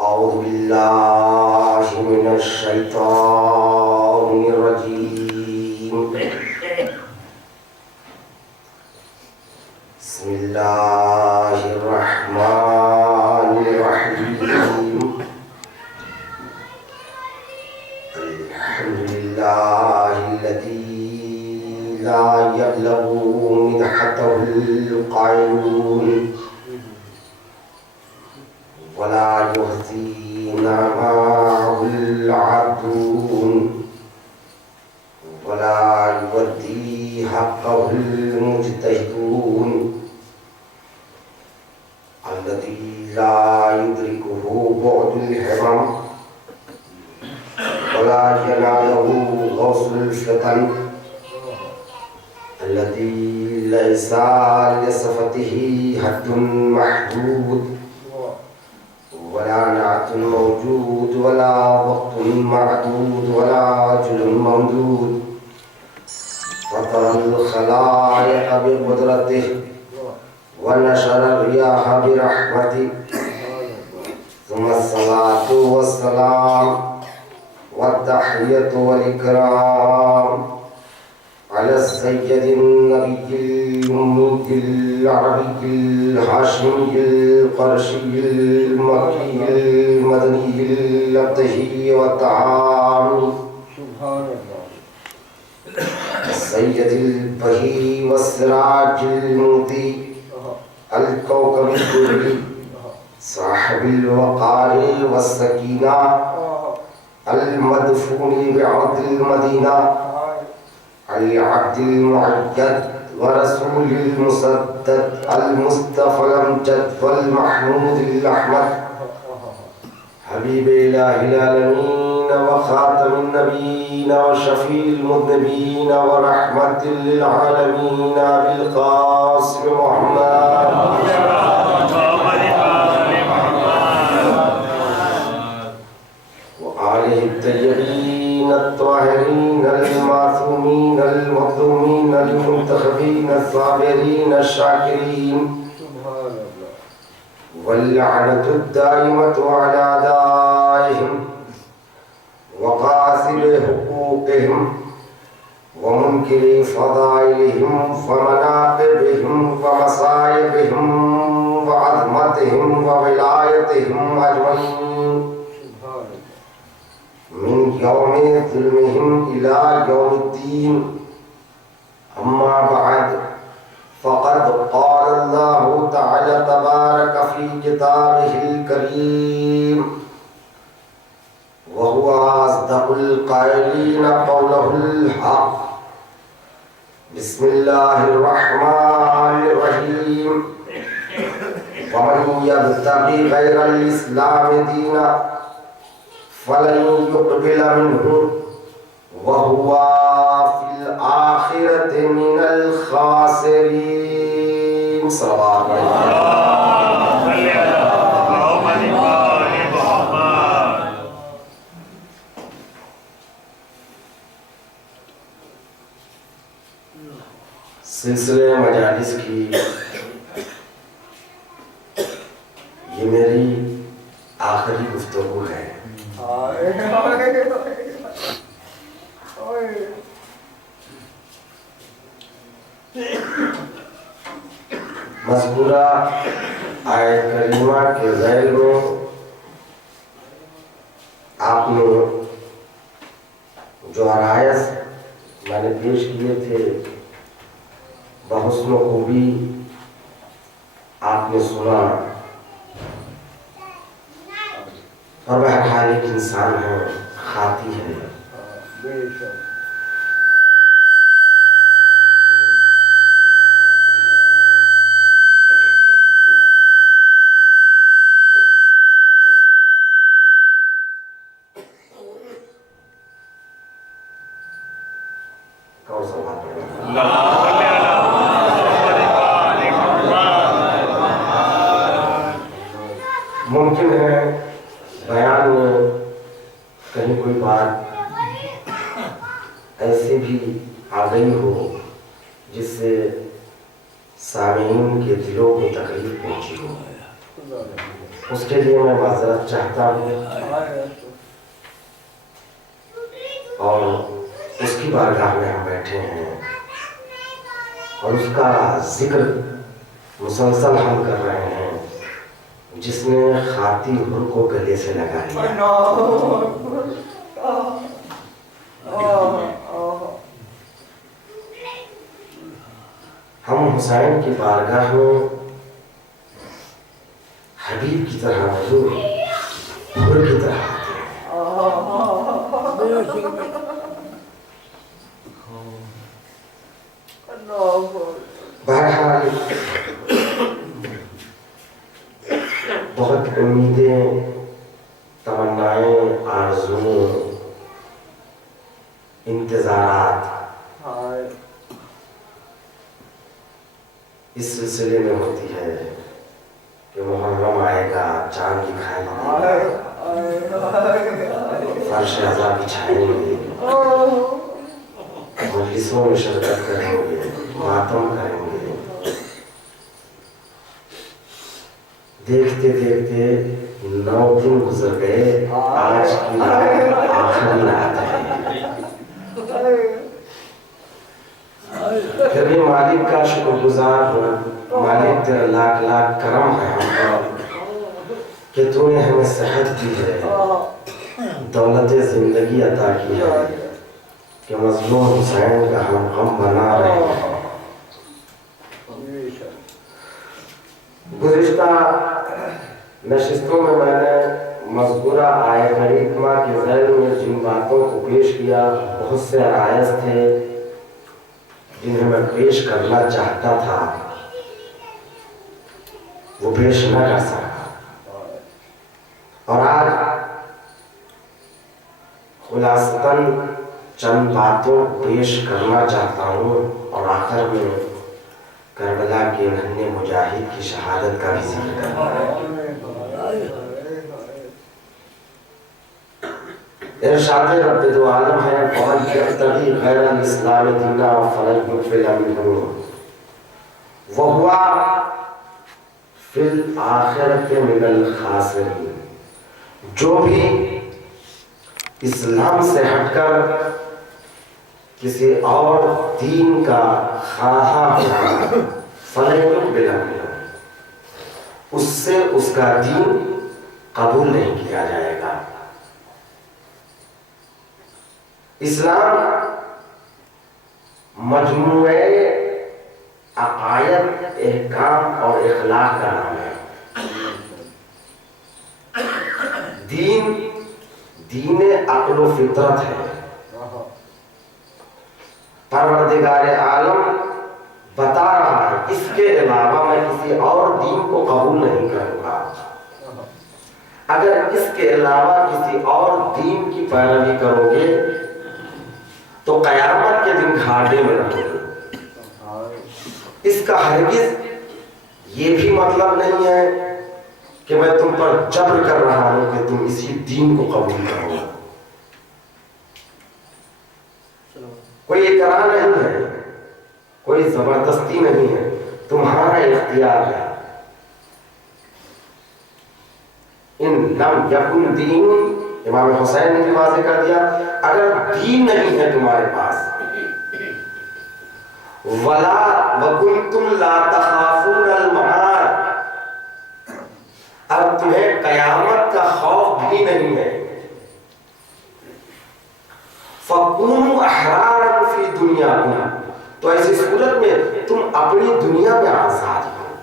أعوذ بالله من الشيطان الرجيم. بسم الله الرحمن الرحيم. الحمد لله الذي لا يبلغ مدحته القائلون ولا يحصي نعمه العابدون ولا يؤدي حقه المجتهدون الذي لا يدركه بعد الهمم ولا يناله غوص الفتن الذي ليس لصفته حد محدود ولا نعت موجود ولا وقت معدود ولا أجل ممدود فطر الخلائق بقدرته ونشر الرياح برحمته ثم الصلاة والسلام والتحية والإكرام على السيد النبي الأمي العربي الهاشمي القرشي المكي المدني الأبتهي والطعام السيد البهي والسراج المضيء الكوكب الدري صاحب الوقار والسكينة المدفون بعرض المدينة العبد المعجد ورسول المسدد المصطفى الأمجد والمحمود الأحمد حبيب إله العالمين وخاتم النبيين وشفيع المذنبين ورحمة للعالمين أبي القاسم محمد وآله الطيبين الطاهرين المعصومين المظلومين المنتخبين الصابرين الشاكرين واللعنة الدائمة على أعدائهم وقاصد حقوقهم ومنكر فضائلهم ومناقبهم ومصائبهم وعظمتهم وولايتهم أجمعين من يوم ظلمهم إلى يوم الدين. أما بعد فقد قال الله تعالى تبارك في كتابه الكريم وهو أصدق القائلين قوله الحق. بسم الله الرحمن الرحيم. ومن يبتغي غير الإسلام دينا فلن يقبل منه وهو في الآخرة من الخاسرين. صلوات سلسلے مجالس کی یہ میری آخری گفتگو ہے. مذکورہ آیت کریمہ کے ذیل میں آپ نے جو عرائض میں نے پیش کیے تھے بحسن و خوبی آپ نے سنا. اور بہرحال ایک انسان ہے خاطی ہے. کون سا بات ہے؟ ممکن ہے بیان میں کہیں کوئی بات ایسی بھی آ گئی ہو جس سے سامعین کے دلوں کو تکلیف پہنچی ہو، اس کے لیے میں معذرت چاہتا ہوں اور اس کی بارگاہ میں ہم بیٹھے ہیں اور اس کا ذکر مسلسل ہم کر رہے ہیں جس نے خاتی حر کو گلے سے لگا لیا۔ ہم حسین کی بارگاہ میں حبیب کی طرح نہیں، حر کی طرح آتے ہیں۔ بہرحال بہت امیدیں، تمنائیں، آرزویں، انتظارات اس سلسلے میں ہوتی ہے کہ محرم آئے گا، چاند دکھائی دے گا، فرش عزا بچھائیں گے، مجلسوں میں شرکت کریں گے، ماتم کریں گے۔ دیکھتے دیکھتے 9 دن گزر گئے، آج کی رات آخری رات ہے۔ پھر بھی مالک کا شکر گزار ہوں، مالک تیرا لاکھ لاکھ کرم ہے ہم پر کہ تو نے ہمیں صحت دی ہے، دولت زندگی عطا کی ہے کہ مظلوم حسین کا ہم غم بنا رہے ہیں۔ گزشتہ نشستوں میں میں نے مذکورہ آیت کریمہ کے ذیل میں جن باتوں کو پیش کیا، بہت سے عرائض تھے جنہیں میں پیش کرنا چاہتا تھا، وہ پیش نہ کر سکا، اور آج خلاصتاً چند باتوں کو پیش کرنا چاہتا ہوں اور آخر میں کربلا کے ننھے مجاہد کی شہادت کا بھی ذکر کرنا ہے۔ ارشاد رب دو عالم ہے، وَمَنْ يَبْتَغِي غَيْرَ الْإِسْلَامِ دِينًا فَلَنْ يُقْبَلَ مِنْهُ وَهُوَ فِي الْآخِرَةِ مِنَ الْخَاسِرِينَ۔ جو بھی اسلام سے ہٹ کر کسی اور دین کا خواہاں ہوگا، فَلَنْ يُقْبَلَ مِنْهُ، اس سے اس کا دین قبول نہیں کیا جائے گا۔ اسلام مجموعے عقائد، احکام اور اخلاق کا نام ہے۔ دین عقل و فطرت ہے۔ پروردگار عالم بتا رہا ہے اس کے علاوہ میں کسی اور دین کو قبول نہیں کروں گا۔ اگر اس کے علاوہ کسی اور دین کی پیروی کرو گے تو قیامت کے دن گھاٹے میں رہو گے۔ اس کا ہرگز یہ بھی مطلب نہیں ہے کہ میں تم پر جبر کر رہا ہوں کہ تم اسی دین کو قبول کرو۔ کوئی اقرار نہیں ہے، کوئی زبردستی نہیں ہے، تمہارا اختیار ہے۔ ان لم یکن دین، امام حسین نے بھی واضح کر دیا، اگر دین نہیں ہے تمہارے پاس، وَلَا وَكُنْتُمْ لَا تَخَافُونَ الْمَعَادَ، اب تمہیں قیامت کا خوف بھی نہیں ہے، فَكُونُوا أَحْرَارًا فِي دُنْيَاكُمْ، تو ایسی صورت میں تم اپنی دنیا میں آزاد ہو۔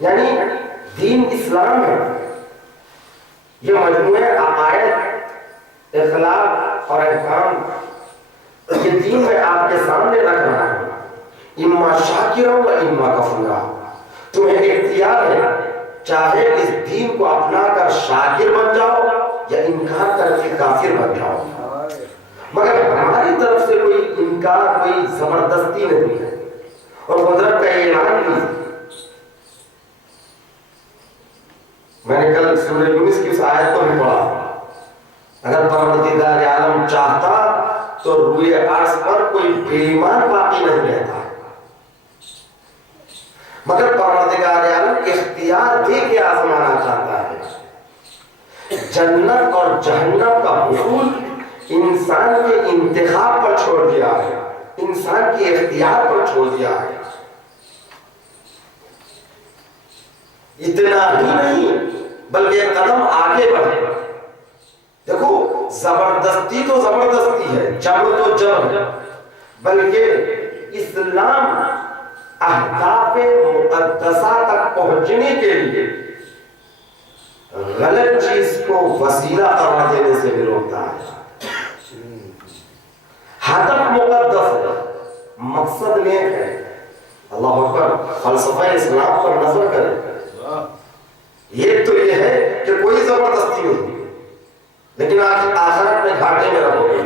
یعنی دین اسلام ہے، یہ مجموعہ عقائد، اخلاق اور احکام، یہ دین میں آپ کے سامنے رکھ رہا ہے، اما شاکرا و اما کفورا۔ تمہیں اختیار ہے، چاہے اس دین کو اپنا کر شاکر بن جاؤ یا انکار کر کے کافر بن جاؤ، مگر ہماری طرف سے کوئی انکار، کوئی زبردستی نہیں ہے۔ اور قدرت کا اعلان بھی، میں نے کل سورہ یونس کی اس آیت کو بھی پڑھا، اگر پروردگار عالم چاہتا تو روئے عرض پر کوئی بے ایمان باقی نہیں رہتا۔ مگر پروردگار عالم اختیار دے کے آزمانا چاہتا ہے. جنت اور جہنم کا حصول انسان کے انتخاب پر چھوڑ دیا ہے، انسان کے اختیار پر چھوڑ دیا ہے. اتنا ہی نہیں بلکہ قدم آگے بڑھے. دیکھو زبردستی تو زبردستی ہے، جبر تو جبر ہے، بلکہ اسلام اہداف مقدسہ تک پہنچنے کے لیے غلط چیز کو وسیلہ قرار دینے سے بھی روکتا ہے. ہدف مقدس ہے، مقصد نیک ہے. اللہ اکبر. فلسفہ اسلام پر نظر کریں. یہ تو یہ ہے کہ کوئی زبردستی نہیں، لیکن آخرت میں گھاٹے میں رہو گے.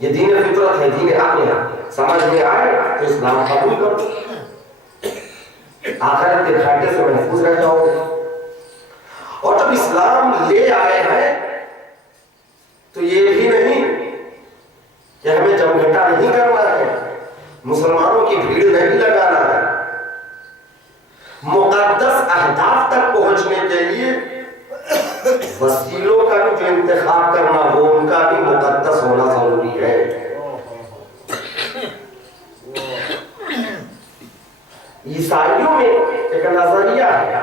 یہ دین فطرت ہے، دین عقل ہے. سمجھ میں آئے تو اسلام قبول کرو، آخرت کے گھاٹے سے محفوظ رہ جاؤ گے. اور جب اسلام لے آئے ہیں تو یہ بھی نہیں کہ ہمیں جمگھٹا نہیں کرنا ہے، مسلمانوں کی بھیڑ نہیں لگانا ہے. مقدس اہداف تک پہنچنے کے لیے وسیلوں کا بھی جو انتخاب کرنا ہو ان کا بھی مقدس ہونا ضروری ہے. عیسائیوں میں ایک نظریہ ہے،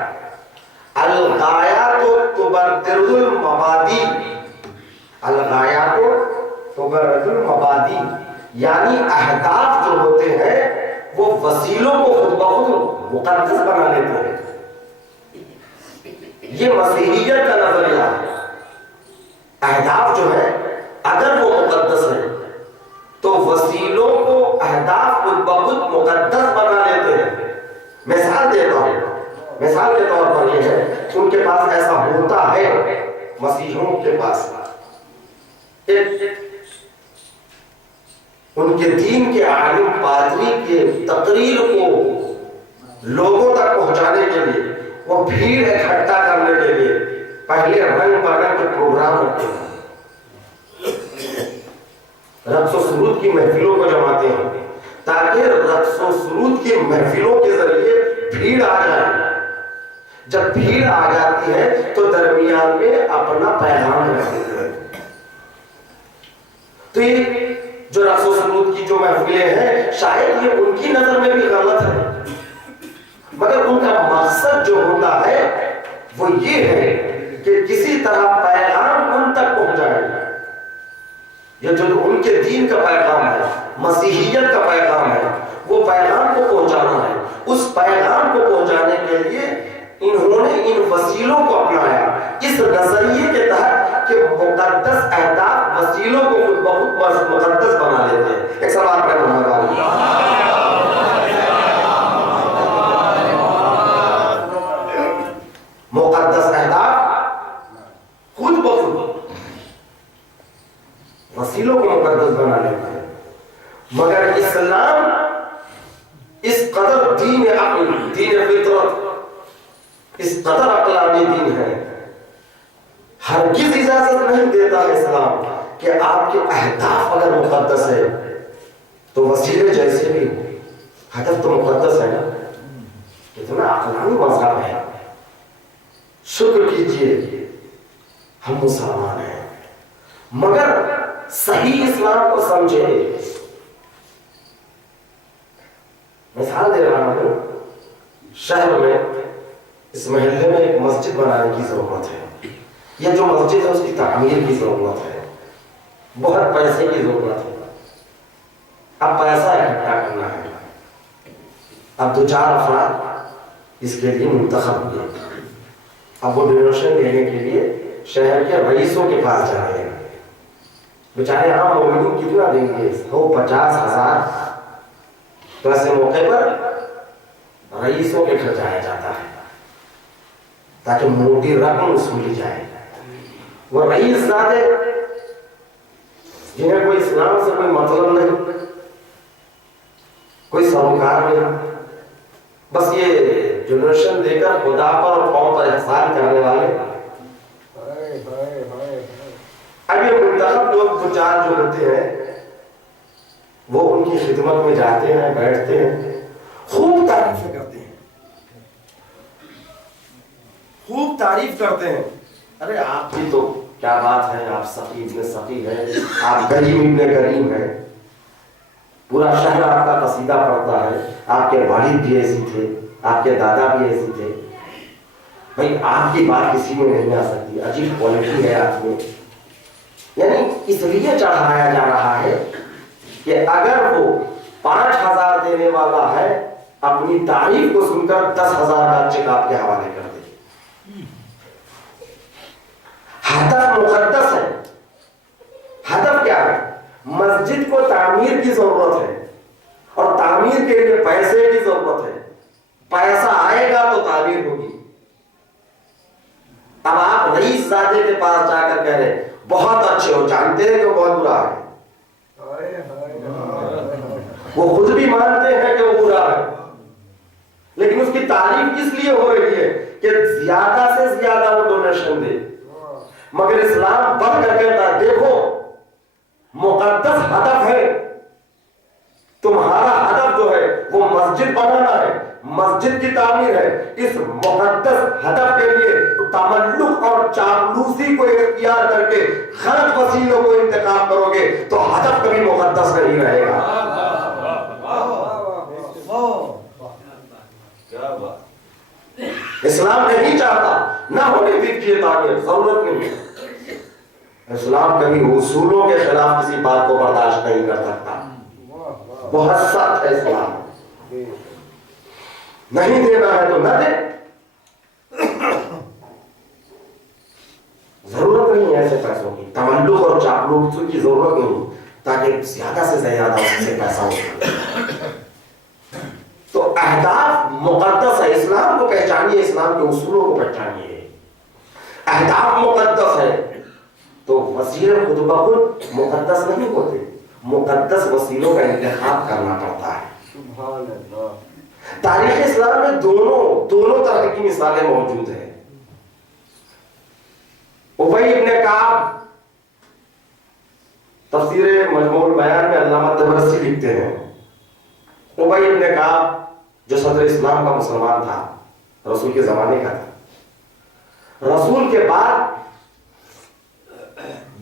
الغایات تبرر المبادی. الغایات تبرر المبادی یعنی اہداف جو ہوتے ہیں وہ وسیلوں کو خود بخود مقدس بنا لیتے ہیں. یہ مسیحیت کا نظریہ ہے. اہداف جو ہے اگر وہ مقدس ہے تو وسیلوں کو اہداف خود بخود مقدس بنا لیتے ہیں. مثال دیتا ہوں، مثال کے طور پر یہ ہے ان کے پاس ایسا ہوتا ہے، مسیحیوں کے پاس ان کے دین کے عالم پادری کے تقریر کو لوگوں تک پہنچانے کے لیے، وہ بھیڑ اکٹھا کرنے کے لیے پہلے رنگ برنگ کے پروگرام رکھتے ہیں. رقص و سرود کی محفلوں کو جماتے ہیں تاکہ رقص و سرود کی محفلوں کے ذریعے بھیڑ آ جائے. جب بھیڑ آ جاتی ہے تو درمیان میں اپنا پیغام رکھتے ہیں. تو یہ جو رقص و سرود کی جو محفلیں ہیں شاید یہ ان کی نظر میں بھی غلط ہے، مگر ان کا مقصد جو ہوتا ہے وہ یہ ہے کہ کسی طرح پیغام ان تک پہنچائے. یہ جو ان کے دین کا پیغام ہے، مسیحیت کا پیغام ہے، وہ پیغام کو پہنچانا ہے. اس پیغام کو پہنچانے کے لیے انہوں نے ان وسیلوں کو اپنایا اس نظریے کے تحت کہ مقدس اہداف وسیلوں کو خود بخود مقدس بنا لیتے ہیں. ایک سوال پہ محمد علی مقدس اہداف خود بخود وسیلوں کو مقدس بنا لیتے ہیں. مگر اسلام اس قدر دین عقل، دین فطرت، اس قدر عقلانی دین ہے، ہرگز اجازت نہیں دیتا ہے اسلام کہ آپ کے اہداف اگر مقدس ہے تو وسیلے جیسے بھی ہو، ہدف تو مقدس ہے نا. اتنا عقلانی مذہب ہے. شکر کیجئے ہم مسلمان ہیں، مگر صحیح اسلام کو سمجھے. مثال دے رہا ہوں، شہر میں اس محلے میں ایک مسجد بنانے کی ضرورت ہے. یہ جو مسجد ہے اس کی تعمیر کی ضرورت ہے، بہت پیسے کی ضرورت ہے. اب پیسہ اکٹھا کرنا ہے. اب 2-4 افراد اس کے لیے منتخب ہوئے. اب وہ ڈونیشن دینے کے لیے شہر کے رئیسوں کے پاس جا رہے ہیں. بیچارے عام مومنین کتنا دیں گے؟ وہ 50,000. تو ایسے موقع پر رئیسوں کے گھر جایا جاتا ہے تاکہ موٹی رقم وصولی جائے. وہ رئیس زادے جنہیں کوئی اسلام سے کوئی مطلب نہیں، کوئی سروکار نہیں، بس یہ ڈونیشن دے کر خدا پر اور قوم پر احسان کرنے والے. اب یہ منتخب لوگ 2-4 جو ہوتے ہیں وہ ان کی خدمت میں جاتے ہیں، بیٹھتے ہیں. خوب تعریفیں کرتے ہیں، خوب تعریف کرتے ہیں. ارے آپ کی تو کیا بات ہے، آپ سخی ابن سخی ہے، آپ کریم ابن کریم ہے، پورا شہر آپ کا قصیدہ پڑھتا ہے، آپ کے والد بھی ایسی تھے، آپ کے دادا بھی ایسی تھے. بھائی آپ کی بات کسی میں نہیں آ سکتی، عجیب کوالٹی ہے آپ میں. یعنی اس لیے چڑھایا جا رہا ہے کہ اگر وہ 5,000 دینے والا ہے، اپنی تعریف کو سن کر 10,000 کا چیک آپ کے حوالے کر دے. ہدف مقدس ہے. ہدف کیا ہے؟ مسجد کو تعمیر کی ضرورت ہے، اور تعمیر کے لیے پیسے کی ضرورت ہے. پیسہ آئے گا تو تعمیر ہوگی. اب آپ رئیس زادے کے پاس جا کر کہہ رہے بہت اچھے ہو، جانتے ہیں کہ وہ بہت برا ہے. وہ خود بھی مانتے ہیں کہ وہ برا ہے، لیکن اس کی تعریف کس لیے ہو رہی ہے کہ زیادہ سے زیادہ وہ ڈونیشن دے. مگر اسلام بڑھ کر کہتا ہے دیکھو مقدس ہدف ہے تمہارا. ہدف جو ہے وہ مسجد بنانا ہے، مسجد کی تعمیر ہے. اس مقدس ہدف کے لیے تملق اور چاپلوسی کو اختیار کر کے غلط وسیلوں کو انتخاب کرو گے تو ہدف کبھی مقدس نہیں رہے گا. اسلام نہیں چاہتا نہ ہونے دیجیے تعمیر، ضرورت نہیں. اسلام کبھی اصولوں کے خلاف کسی بات کو برداشت نہیں کر سکتا. بہت سخت ہے اسلام. نہیں دینا ہے تو نہ دے، ضرورت نہیں ہے ایسے پیسوں کی. تملق اور چاپلوسی کی ضرورت نہیں تاکہ زیادہ سے زیادہ اس سے پیسہ ہو. تو اہداف مقدس ہے. اسلام کو پہچانیے، اسلام کے اصولوں کو پہچانیے. اہداف مقدس ہے تو وسیلے خود بخود مقدس نہیں ہوتے، مقدس وسیلوں کا انتخاب کرنا پڑتا ہے. سبحان اللہ. تاریخ اسلام میں دونوں طرح کی مثالیں موجود ہیں. ابی ابن کعب تفسیر مجموع البیان میں علامہ طبرسی لکھتے ہیں، ابی ابن کعب جو صدر اسلام کا مسلمان تھا، رسول کے زمانے کا تھا، رسول کے بعد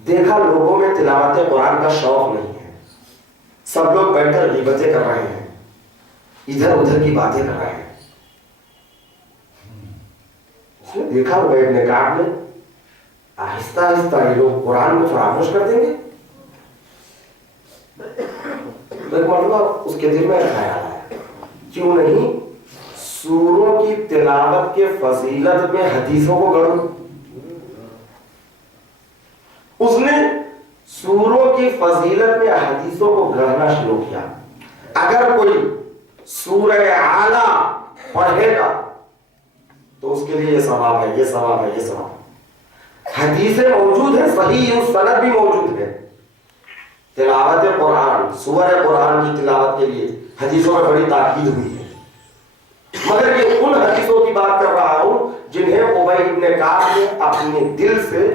دیکھا لوگوں میں تلاوت قرآن کا شوق نہیں ہے. سب لوگ بیٹھ کر غیبتیں کر رہے ہیں، ادھر ادھر کی باتیں کر رہے ہیں. اس نے دیکھا ابی ابن کعب نے آہستہ آہستہ یہ لوگ قرآن کو فراموش کر دیں گے. ایک مرتبہ اس کے دل میں خیال ہے کیوں نہیں سوروں کی تلاوت کے فضیلت میں حدیثوں کو گڑھوں. اس نے سوروں کی فضیلت میں حدیثوں کو گڑھنا شروع کیا. اگر کوئی سورہ اعلیٰ پڑھے گا تو اس کے لیے یہ ثواب ہے، یہ ثواب ہے، یہ ثواب ہے. حدیثیں موجود ہیں، صحیح سند بھی موجود ہے. تلاوت قرآن، سورہ قرآن کی تلاوت کے لیے حدیثوں میں بڑی تاکید ہوئی ہے. مگر یہ ان حدیثوں کی بات کر رہا ہوں جنہیں ابی ابن کعب نے اپنے دل سے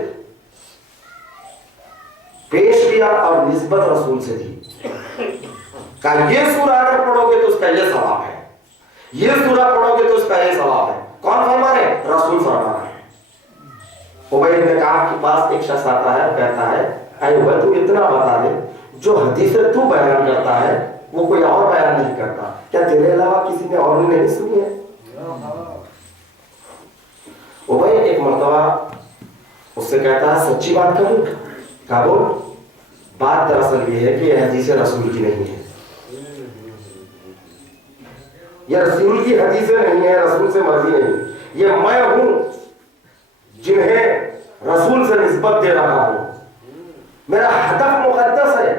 پیش کیا اور نسبت رسول سے دی. کہا یہ سورہ اگر پڑھو گے تو اس کا یہ ثواب ہے، یہ سورہ پڑھو گے تو اس کا یہ ثواب ہے. کون فرما رہے؟ رسول فرما رہے ہیں. ابی ابن کعب کے پاس ایک شخص آتا ہے، کہتا ہے اے ابی تو اتنا بتا دے جو حدیثیں تو بیان کرتا ہے وہ کوئی اور بیان نہیں کرتا، کیا تیرے علاوہ کسی نے اور نہیں سنی ہے؟ ابی ایک مرتبہ اس سے کہتا ہے سچی بات کروں؟ کہا بول. بات دراصل یہ ہے کہ یہ حدیث رسول کی نہیں ہے، یہ رسول کی حدیثیں نہیں ہے، رسول سے مرضی نہیں. یہ میں ہوں جنہیں رسول سے نسبت دے رہا ہوں. میرا ہدف مقدس ہے.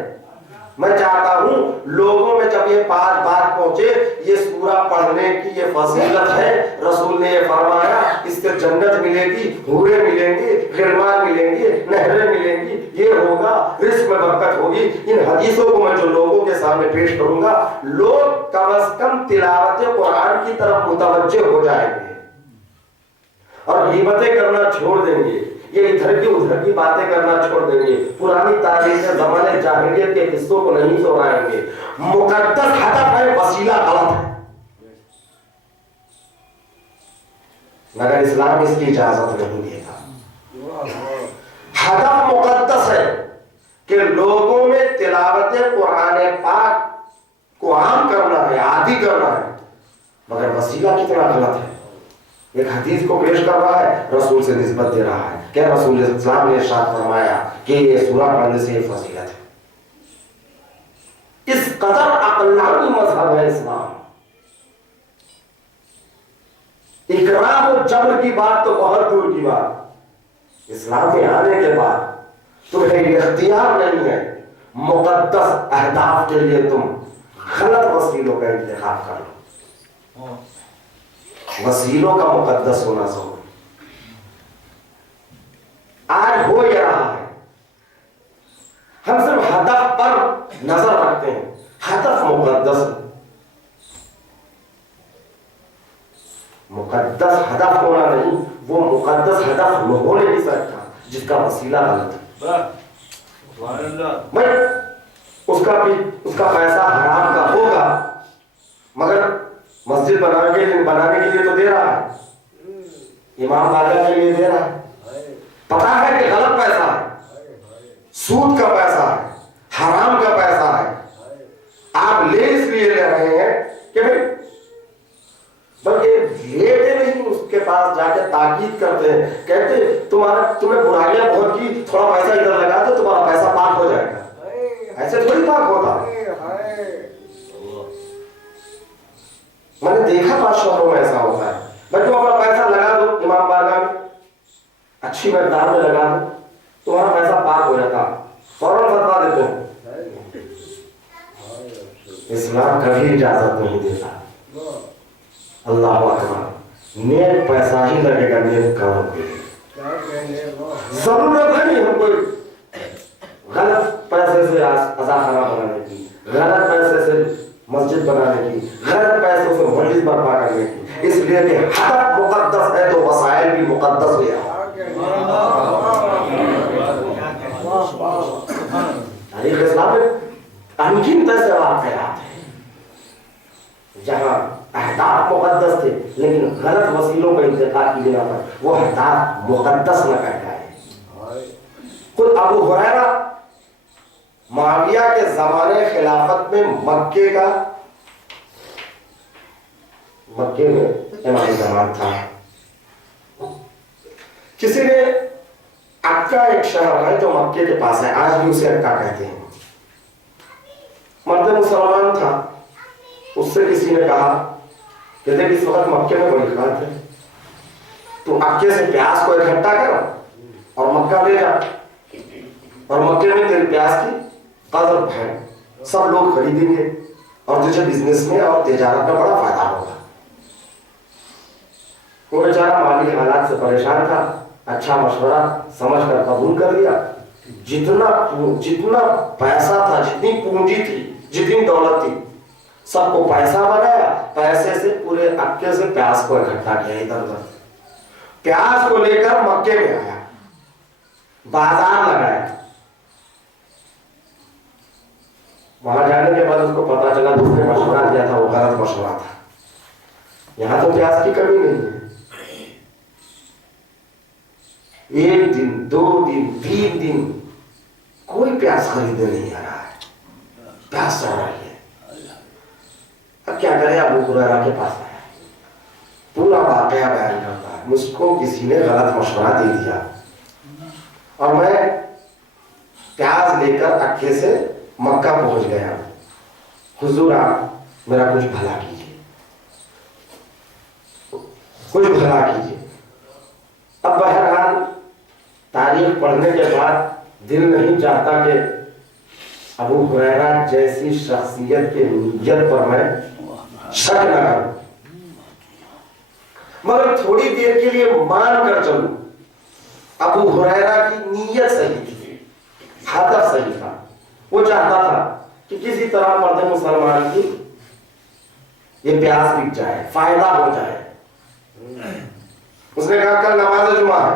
میں چاہتا ہوں لوگوں میں جب یہ بات پہنچے یہ سورہ پڑھنے کی یہ فضیلت ہے، رسول نے یہ فرمایا اس سے جنت ملے گی، حوریں ملیں گی، غلمان ملیں گی، نہریں ملیں گی، یہ ہوگا، رزق میں برکت ہوگی. ان حدیثوں کو میں جو لوگوں کے سامنے پیش کروں گا لوگ کم از کم تلاوت قرآن کی طرف متوجہ ہو جائیں گے اور غیبتیں کرنا چھوڑ دیں گے، یہ ادھر کی ادھر کی باتیں کرنا چھوڑ دیں گے، پرانی تاریخ زمانے جاہلیت کے قصوں کو نہیں دہرائیں گے. مقدس ہدف ہے، وسیلہ غلط ہے. مگر اسلام اس کی اجازت نہیں دیتا. ہدف مقدس ہے کہ لوگوں میں تلاوت قرآن پاک کو عام کرنا ہے، عادی کرنا ہے، مگر وسیلہ کتنا غلط ہے. ایک حدیث کو پیش کر رہا ہے، رسول سے نسبت دے رہا ہے کہ رسول اسلام نے ارشاد فرمایا کہ یہ سورہ پڑھنے سے یہ فضیلت ہے. اس قدر عقلانی مذہب ہے اسلام. اکرام و جبر کی بات تو بہت دور کی بات. اسلام میں آنے کے بعد تمہیں اختیار نہیں ہے، مقدس اہداف کے لیے تم غلط وسیلوں کا انتخاب کر لو. وسیلوں کا مقدس ہونا ضروری. آج ہو یہ رہا ہے، ہم صرف ہدف پر نظر رکھتے ہیں. ہدف مقدس، مقدس ہدف ہونا نہیں، وہ مقدس ہدف ہو نہیں سکتا جس کا وسیلہ غلط ہے. بھائی اس کا پیسہ حرام کا ہوگا، مگر مسجد بنانے کے لیے تو دے رہا ہے، امام باقی کے لیے دے رہا ہے. پتا ہے کہ غلط پیسہ ہے، سود کا پیسہ ہے، حرام کا پیسہ ہے. آپ لے اس لیے لے رہے ہیں کہ بلکہ لیتے نہیں، اس کے پاس جا کے تاکید کرتے ہیں، کہتے تمہیں برائیاں بہت کی، تھوڑا پیسہ ادھر لگا دو تمہارا پیسہ پاک ہو جائے گا. ایسے تھوڑی پاک ہوتا. میں نے دیکھا بادشاہوں میں ایسا ہوتا ہے، بھائی تم اپنا پیسہ لگا دو امام بارگاہ میں، اچھی مقدار میں لگا دو، تمہارا پیسہ پاک ہو جاتا. فوراً فتوا دیتے ہیں. اسلام کبھی اجازت نہیں دیتا. اللہ اکبر. نیک پیسہ ہی لگے گا نیک کام کے لیے. ضرورت نہیں ہم کوئی غلط پیسے سے عزاخانہ بنانے کی، غلط پیسے سے مسجد بنانے کی، غلط پیسوں سے مسجد برپا کرنے کی. اس لیے کہ ہدف مقدس ہے تو وسائل بھی مقدس ہو جائے. تاریخ اسلام میں انگن پیسے واقعات ہیں جہاں اہداف مقدس تھے لیکن غلط وسیلوں کا انتخاب کی بنا پر وہ اہداف مقدس نہ کر جائے. خود ابو ہریرہ معاویہ کے زمانے خلافت میں مکے میں امام زمان تھا. کسی نے عکا ایک شہر ہے جو مکے کے پاس ہے، آج بھی اسے عکا کہتے ہیں. مرد مسلمان تھا. اس سے کسی نے کہا کہ دیکھ اس وقت مکے میں بڑی خات ہے، تو عکے سے پیاز کو اکٹھا کر اور مکہ لے جا، اور مکے میں تیری پیاز کی قدر ہے، سب لوگ خریدیں گے اور تجھے بزنس میں اور تجارت میں بڑا فائدہ ہوگا. وہ بیچارہ مالی حالات سے پریشان تھا، اچھا مشورہ سمجھ کر قبول کر لیا. جتنا پیسہ تھا، جتنی پونجی تھی، جتنی دولت تھی، سب کو پیسہ بنایا. پیسے سے پورے عکے سے پیاز کو اکٹھا کیا. ادھر ادھر پیاز کو لے کر مکے میں آیا، بازار لگایا. وہاں جانے کے بعد اس کو پتا چلا جس نے مشورہ دیا تھا وہ غلط مشورہ تھا. یہاں تو پیاز کی کمی نہیں ہے. ایک دن، 2 دن، 3 دن کوئی پیاز خریدنے نہیں آ رہا ہے، پیاز چڑھ رہی ہے. اب کیا کرے؟ ابو ہریرہ کے پاس آیا، پورا واقعہ بیان کرتا ہے. مجھ کو کسی نے غلط مشورہ دے دیا اور میں پیاز لے کر عکے سے مکہ پہنچ گیا. حضور آپ میرا کچھ بھلا کیجیے، کچھ بھلا کیجیے. اب بہرحال تاریخ پڑھنے کے بعد دل نہیں چاہتا کہ ابو ہریرہ جیسی شخصیت کے نیت پر میں شک نہ کروں، مگر تھوڑی دیر کے لیے مان کر چلوں. ابو ہریرہ کی نیت صحیح تھی، ہدف صحیح تھا. وہ چاہتا تھا کہ کسی طرح مرد مسلمان کی یہ پیاس بک جائے، فائدہ ہو جائے. اس نے کہا کل نماز جمعہ ہے،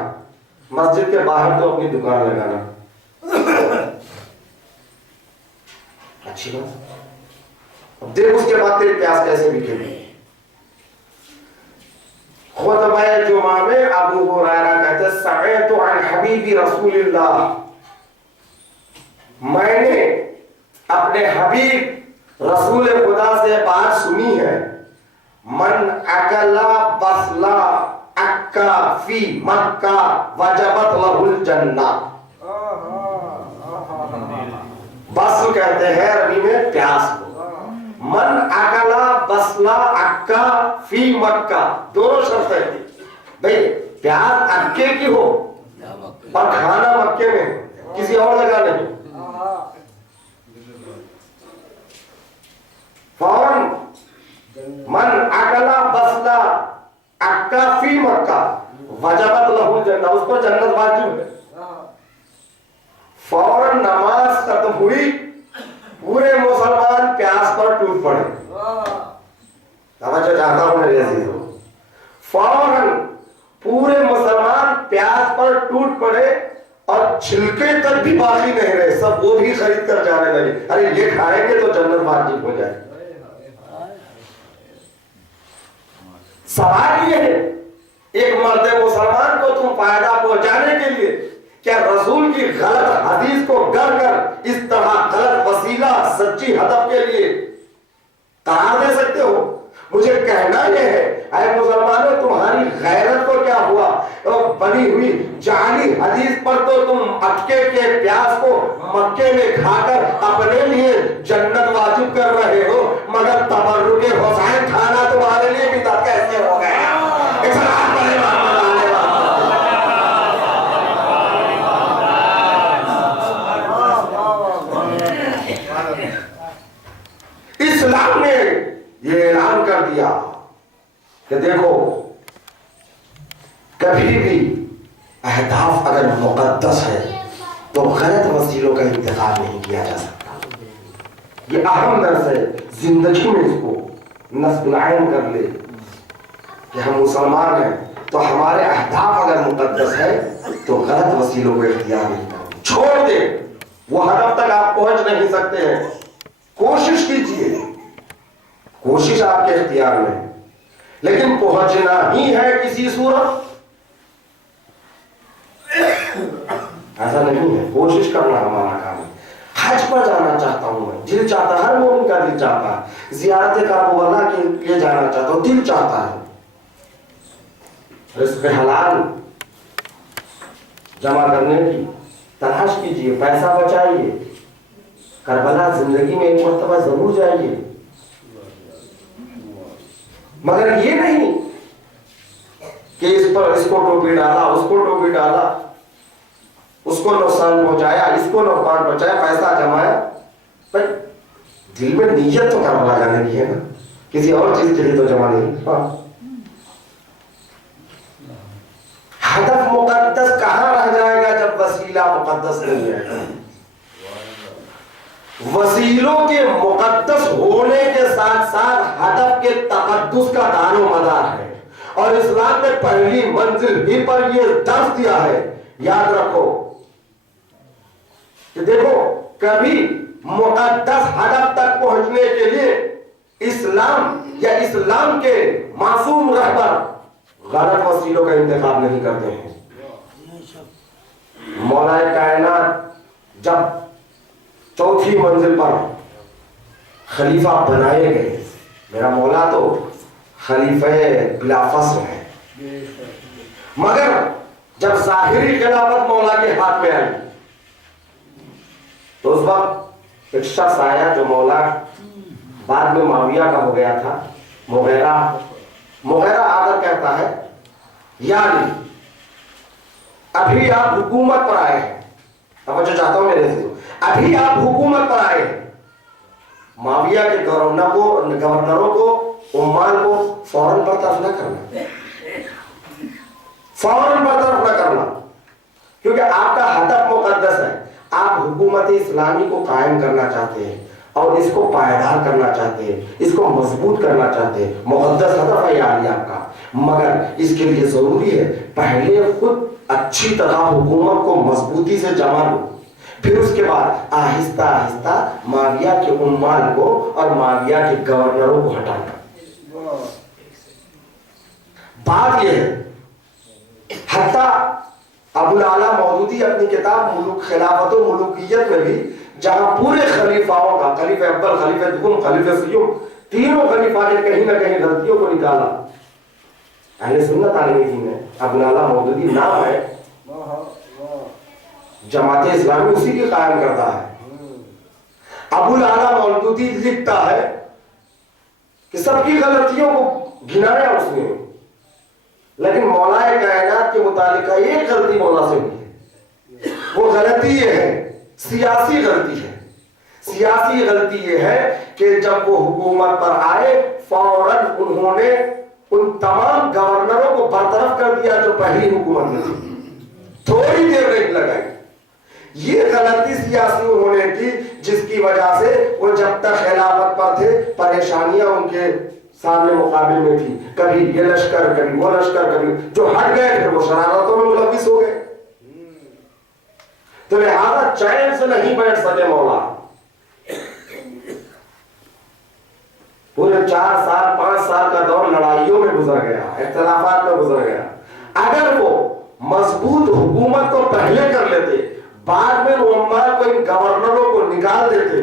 مسجد کے باہر تو اپنی دکان لگانا. اچھی بات. اب دیکھ اس کے بعد تیری پیاس کیسے بکے گی. خطبہ جمعہ میں ابو ہریرہ کہتے سمعت عن حبیب رسول اللہ، میں نے اپنے حبیب رسول خدا سے بات سنی ہے، من اکلا بسلا اکا فی مکہ وجبت لہ الجنہ۔ بس کہتے ہیں عربی میں پیاس کو، من اکلا بسلا اکا فی مکہ، دونوں شرطیں تھی بھئی پیاس اکے کی ہو اور کھانا مکے میں، کسی اور جگہ نہیں۔ فوراً من اکلا بسلا اکا فی مکہ وجبت لہ الجنہ، اس پر جنت واجب ہے۔ فوراً نماز ختم ہوئی، پورے مسلمان پیاس پر ٹوٹ پڑے۔ توجہ چاہتا ہوں میرے عزیزوں، فوراً پورے مسلمان پیاس پر ٹوٹ پڑے اور چھلکے تک بھی باقی نہیں رہے، سب وہ بھی خرید کر جانے لگے، ارے یہ کھائیں گے تو جنت واجب ہو جائے۔ سوال یہ ہے ایک مرد مسلمان کو تم فائدہ پہنچانے کے لیے کیا رسول کی غلط حدیث کو گر کر اس طرح غلط وسیلہ سچی ہدف کے لیے قرار دے سکتے ہو؟ مجھے کہنا یہ ہے اے مسلمانوں، تمہاری غیرت کو کیا ہوا؟ بنی ہوئی جعلی حدیث پر تو تم اٹکے کے پیاس کو مکے میں کھا کر اپنے لیے جنت واجب کر رہے ہو، مگر تبرک حسین کھانا تمہارے لیے بدعت کیسے ہو گیا؟ اسلام نے یہ اعلان کر دیا کہ دیکھو کبھی بھی اہداف اگر مقدس ہے تو غلط وسیلوں کا انتخاب نہیں کیا جا سکتا۔ یہ اہم درس ہے، زندگی میں اس کو نصب عین کر لے کہ ہم مسلمان ہیں تو ہمارے اہداف اگر مقدس ہے تو غلط وسیلوں کو اختیار نہیں کریں، چھوڑ دیں، وہ ہدف تک آپ پہنچ نہیں سکتے ہیں، کوشش کیجیے، کوشش آپ کے اختیار میں، لیکن پہنچنا ہی ہے کسی صورت، ایسا نہیں ہے، کوشش کرنا ہمارا کام ہے۔ حج پر جانا چاہتا ہوں میں، دل چاہتا ہے، ہر مومن کا دل چاہتا ہے، زیارت کعبہ اللہ کے لیے جانا چاہتا ہوں، دل چاہتا ہے، رزق حلال جمع کرنے کی تلاش کیجیے، پیسہ بچائیے، کربلا زندگی میں ایک مرتبہ ضرور جائیے، مگر یہ نہیں کہ اس پر اس کو ٹوپی ڈالا، اس کو ٹوپی ڈالا، اس کو نقصان پہنچایا، اس کو نقصان پہنچایا، پیسہ جمایا، پر دل میں نیت تو کربلا جانے کی ہے نا، کسی اور چیز کے لیے تو جمع نہیں۔ ہدف مقدس کہاں رہ جائے گا جب وسیلہ مقدس نہیں ہے؟ وسیلوں کے مقدس ہونے کے ساتھ ساتھ ہدف کے تقدس کا دار و مدار ہے، اور اسلام نے پہلی منزل ہی پر یہ درس دیا ہے، یاد رکھو کہ دیکھو کبھی مقدس ہدف تک پہنچنے کے لیے اسلام یا اسلام کے معصوم رہبر غلط وسیلوں کا انتخاب نہیں کرتے ہیں۔ مولا کائنات جب چوتھی منزل پر خلیفہ بنائے گئے، میرا مولا تو خلیفہ بلا فصل ہے، مگر جب ظاہری خلافت مولا کے ہاتھ میں آئی تو اس وقت ایک شخص آیا جو مولا بعد میں معاویہ کا ہو گیا تھا، مغیرہ آ کر کہتا ہے یعنی ابھی آپ حکومت پر آئے ہیں، توجہ چاہتا ہوں میرے سے، ابھی آپ حکومت پر آئے ہیں، معاویہ کے گورنروں کو، عمال کو فوراً برطرف نہ کرنا، فوراً برطرف نہ کرنا، کیونکہ آپ کا ہدف مقدس ہے، آپ حکومت اسلامی کو قائم کرنا چاہتے ہیں اور اس کو پائیدار کرنا چاہتے ہیں، اس کو مضبوط کرنا چاہتے ہیں، مقدس ہدف ہے یعنی آپ کا، مگر اس کے لیے ضروری ہے پہلے خود اچھی طرح حکومت کو مضبوطی سے جما لو، پھر اس کے بعد آہستہ آہستہ معاویہ کے عمال کو اور معاویہ کے گورنروں کو ہٹانا۔ بات یہ ہے حتیٰ ابو العلا مودودی اپنی کتاب ملوک خلافت و ملوکیت میں بھی جہاں پورے خلیفاؤں کا خلیفہ اول خلیفہ دوم خلیفہ سیوم تینوں خلیفہ نے کہیں نہ کہیں غلطیوں کو نکالا. اہل سنت عالم دین ہے, ابو العلا مودودی نام ہے, جماعت اسلامی اسی کی قائم کرتا ہے. ابو العلا مودودی لکھتا ہے کہ سب کی غلطیوں کو گنایا اس نے, لیکن مولا کائنات کے متعلق ایک غلطی مولا سے ہوئی ہے. وہ غلطی یہ ہے, سیاسی غلطی ہے. سیاسی غلطی یہ ہے کہ جب وہ حکومت پر آئے فوراً انہوں نے ان تمام گورنروں کو برطرف کر دیا جو پہلی حکومت میں تھی, تھوڑی دیر نہیں لگائی. یہ غلطی سیاسی انہوں نے کی جس کی وجہ سے وہ جب تک خلافت پر تھے پریشانیاں ان کے سامنے مقابل میں تھی. کبھی یہ لشکر, کبھی وہ لشکر, کبھی جو ہٹ گئے پھر وہ شرارتوں میں ملوث ہو گئے. تو لہذا چین سے نہیں بیٹھ سکے مولا. پورے 4 سال 5 سال کا دور لڑائیوں میں گزر گیا, اختلافات میں گزر گیا. اگر وہ مضبوط حکومت کو پہلے کر لیتے, بعد میں عمال کو ان گورنروں کو نکال دیتے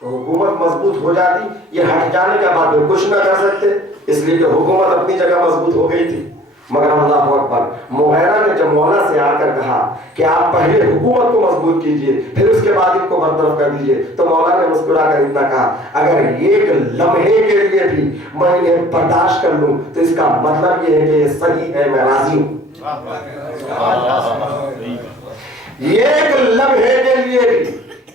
تو حکومت مضبوط ہو جاتی. یہ ہٹ جانے کے بعد کچھ نہ کر سکتے, اس لیے کہ حکومت اپنی جگہ مضبوط ہو گئی تھی. مگر اللہ اکبر, مغیرہ نے جب مولا سے آ کر کہا کہ آپ پہلے حکومت کو مضبوط کیجئے پھر اس کے بعد ان کو برطرف کر دیجئے, تو مولا نے مسکرا کر اتنا کہا اگر ایک لمحے کے لیے بھی میں انہیں برداشت کر لوں تو اس کا مطلب یہ ہے کہ یہ صحیح ہے, میں راضی ہوں. ایک لمحے کے لیے بھی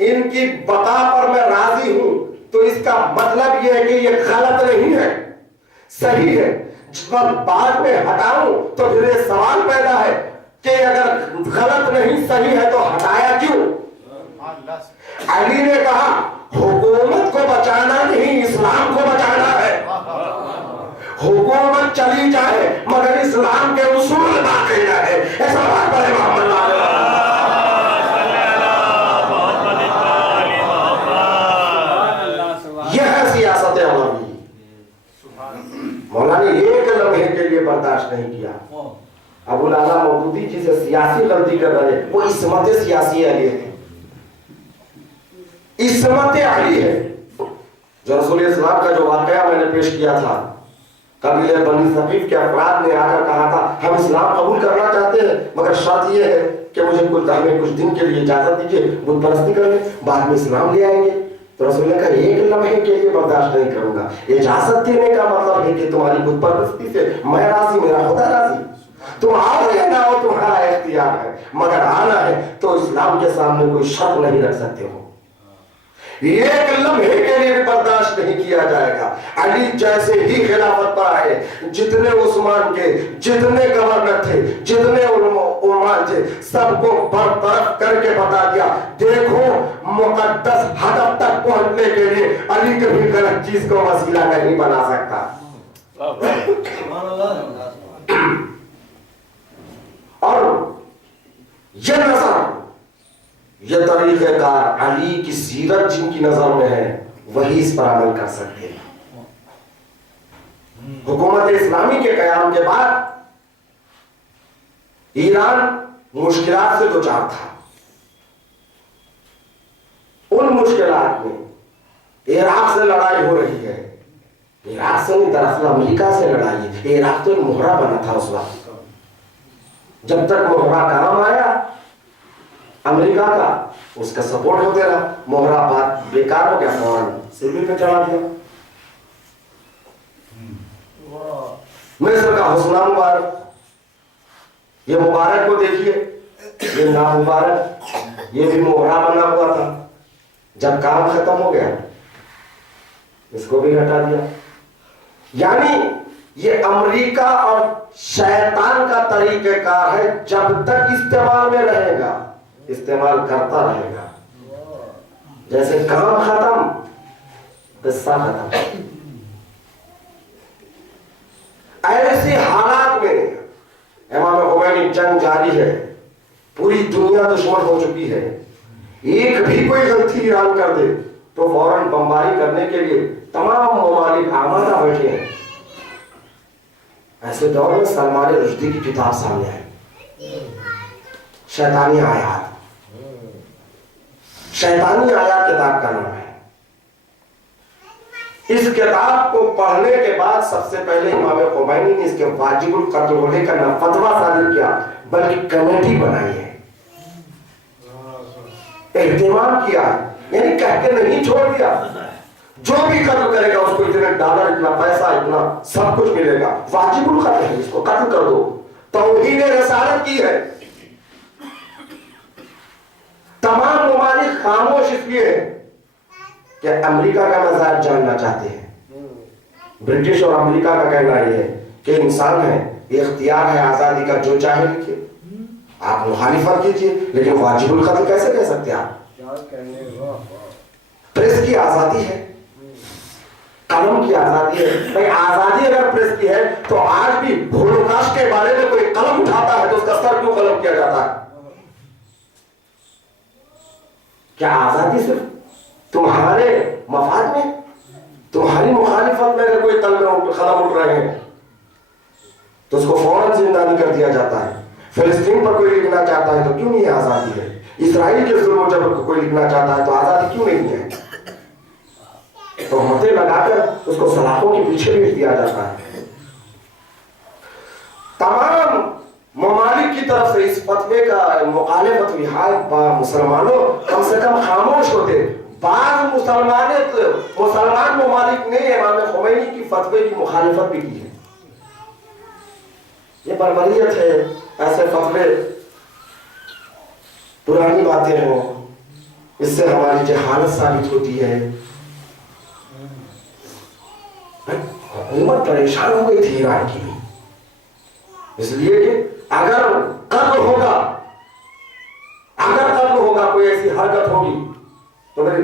ان کی بقا پر میں راضی ہوں تو اس کا مطلب یہ ہے کہ یہ غلط نہیں ہے, صحیح ہے. جب بعد میں ہٹاؤں تو پھر یہ سوال پیدا ہے کہ اگر غلط نہیں صحیح ہے تو ہٹایا کیوں؟ علی نے کہا حکومت کو بچانا نہیں, اسلام کو بچانا ہے. حکومت چلی جائے مگر اسلام کے اصول باقی رہے. ایسا بات پر محمد یہ ہے سیاست عوامی. مولا نے ایک لمحے کے لیے برداشت نہیں کیا. ابو العلا مودودی جسے سیاسی غلطی کر رہے وہ عصمت سیاسی علی ہے, عصمت علی ہے. جو رسول اسلام کا جو واقعہ میں نے پیش کیا تھا, قبیلہ بنی ثقیف کے افراد نے آ کر کہا تھا ہم اسلام قبول کرنا چاہتے ہیں مگر شرط یہ ہے کہ ہمیں کچھ دن کے لیے اجازت دیجیے, بت پرستی کر لیں, بعد میں اسلام لے آئیں گے. تو رسول نے کہا ایک لمحے کے لیے برداشت نہیں کروں گا. اجازت دینے کا مطلب ہے کہ تمہاری بت پرستی سے میں راضی, میرا خدا راضی. تم آؤ یا نہ ہو تمہارا اختیار ہے, مگر آنا ہے تو اسلام کے سامنے کوئی شرط نہیں رکھ سکتے ہو. ایک لمحے کے لیے برداشت نہیں کیا جائے گا. علی جیسے ہی خلافت پر آئے جتنے عثمان کے جتنے گورنر تھے جتنے عمان تھے سب کو برطرف کر کے بتا دیا دیکھو مقدس ہدف تک پہنچنے کے لیے علی کبھی غلط چیز کو وسیلہ نہیں بنا سکتا. اور یہ نظر یہ طریقہ کار علی کی سیرت جن کی نظر میں ہے وہی اس پر عمل کر سکتے ہیں. حکومت اسلامی کے قیام کے بعد ایران مشکلات سے دوچار تھا. ان مشکلات میں عراق سے لڑائی ہو رہی ہے. عراق سے نہیں, دراصل امریکہ سے لڑائی ہے. عراق تو ایک مہرہ بنا تھا اس وقت. جب تک مہرہ کام آیا امریکہ کا اس کا سپورٹ ہوتے رہا, مہرہ بات بیکار ہو گیا, فوراً سیوی پہ چڑھا دیا. مصر کا حسنہ مبارک, یہ مبارک کو دیکھیے, یہ نامبارک, یہ بھی مہرہ بنا ہوا تھا. جب کام ختم ہو گیا اس کو بھی ہٹا دیا. یعنی یہ امریکہ اور شیطان کا طریقہ کار ہے, جب تک استعمال میں رہے گا استعمال کرتا رہے گا. جیسے کام ختم قصہ ختم. ایسی حالات میں امام خمینی جنگ جاری ہے, پوری دنیا دشمن ہو چکی ہے. ایک بھی کوئی غلطی ایران کر دے تو فوراً بمباری کرنے کے لیے تمام ممالک آمادہ بیٹھے ہیں. ایسے دور میں سلمان رشدی کی کتاب سامنے آئی، شیطانی آیات، شیطانی آیات کتاب کا نام ہے۔ اس کتاب کو پڑھنے کے بعد سب سے پہلے امام خمینی نے اس کے واجب القتل ہونے کا نہ فتویٰ صادر کیا بلکہ کمیٹی بنائی ہے، اہتمام کیا، یعنی کہہ کے نہیں چھوڑ دیا جو بھی قتل کرے گا اس کو اتنے ڈالر، اتنا پیسہ، اتنا سب کچھ ملے گا، واجب القتل ہے، اس کو قتل کر دو۔ توہین رسالت کی ہے۔ تمام ممالک خاموش اس لیے ہے کہ امریکہ کا مزاج جاننا چاہتے ہیں۔ برٹش اور امریکہ کا کہنا یہ ہے کہ انسان ہے، یہ اختیار ہے آزادی کا، جو چاہے لکھے، آپ مخالفت کیجیے، لیکن واجب القتل کیسے کہہ سکتے ہیں آپ؟ پریس کی آزادی ہے، قلم کی آزادی ہے۔ بھائی آزادی اگر پریس کی ہے تو آج بھی ہولوکاسٹ کے بارے میں کوئی قلم اٹھاتا ہے تو اس کا سر کیوں قلم کیا جاتا ہے؟ کیا آزادی صرف تمہارے مفاد میں، تمہاری مخالفت میں اگر کوئی قلم اٹھ رہے ہیں تو اس کو فوراً زندانی کر دیا جاتا ہے؟ فلسطین پر کوئی لکھنا چاہتا ہے تو کیوں نہیں آزادی ہے؟ اسرائیل کے ظلم و جبر کو کوئی لکھنا چاہتا ہے تو آزادی کیوں نہیں ہے؟ تہمتیں لگا کر اس کو سلاخوں کے پیچھے بھیج دیا جاتا ہے۔ تمام ممالک کی طرف سے اس فتوے کا مخالفت ہوئی، مسلمانوں کم سے کم خاموش ہوتے۔ بعض مسلمان ممالک نے امام خمینی کی فتوے کی مخالفت بھی کی ہے۔ یہ بربریت ہے، ایسے فتوے پرانی باتیں ہیں، اس سے ہماری جہالت ثابت ہوتی ہے۔ حکومت پریشان ہو گئی تھی ایران کی، اس لیے کہ اگر قتل ہوگا کوئی ایسی حرکت ہوگی تو پھر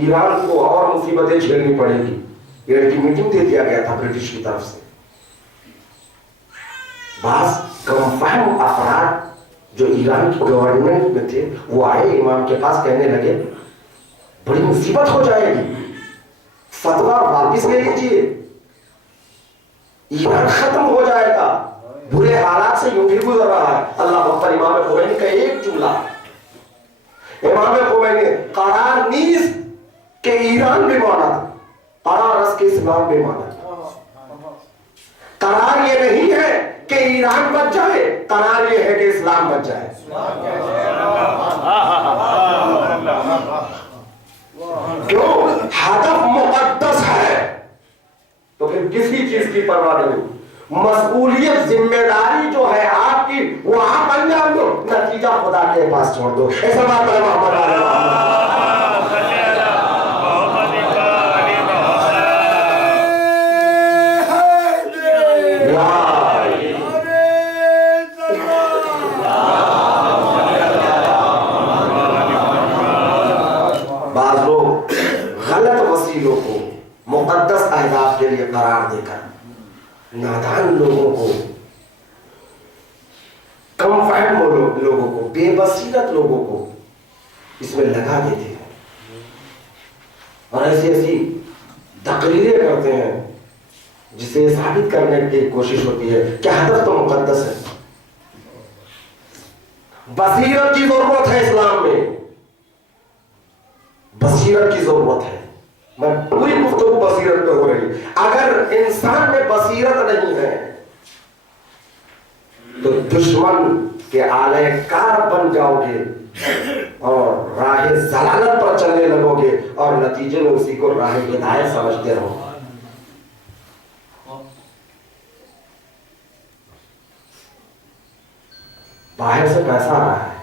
ایران کو اور مصیبتیں جھیلنی پڑے گی۔ یہ الٹیمیٹم دے دیا گیا تھا برٹش کی طرف سے۔ بعض کم فہم افراد جو ایران کی گورنمنٹ میں تھے وہ آئے امام کے پاس، کہنے لگے بڑی مصیبت ہو جائے گی، فتویٰ واپس لے لیجیے، ایران ختم ہو جائے گا، برے حالات سے یوں بھی گزر رہا ہے۔ اللہ اکبر۔ امام خمینی کا ایک جملہ، امام خمینی قرار نیست کہ ایران بے مانا تھا، قرار اس کے اسلام بے مانا تھا۔ قرار یہ نہیں ہے کہ ایران بچ جائے، قرار یہ ہے کہ اسلام بچ جائے۔ کیوں؟ ہدف مقدس ہے تو پھر کسی چیز کی پرواہ نہیں۔ مسئولیت، ذمہ داری جو ہے آپ کی وہ آپ انجام دو، نتیجہ خدا کے پاس چھوڑ دو۔ ایسا بات ہے محمد علیہ کو مقدس اہداف کے لیے قرار دے کر نادان لوگوں کو، کم فہم لوگوں کو، بے بصیرت لوگوں کو اس میں لگا دیتے ہیں اور ایسی ایسی تقریریں کرتے ہیں جس سے ثابت کرنے کی کوشش ہوتی ہے کہ ہدف تو مقدس ہے۔ بصیرت کی ضرورت ہے اسلام میں، بصیرت کی ضرورت ہے۔ میں پوری گفتگو بصیرت پہ ہو رہی۔ اگر انسان میں بصیرت نہیں ہے تو دشمن کے آلے کار بن جاؤ گے اور راہ ضلالت پر چلنے لگو گے اور نتیجے میں اسی کو راہ ہدایت سمجھتے رہو۔ باہر سے پیسہ آ رہا ہے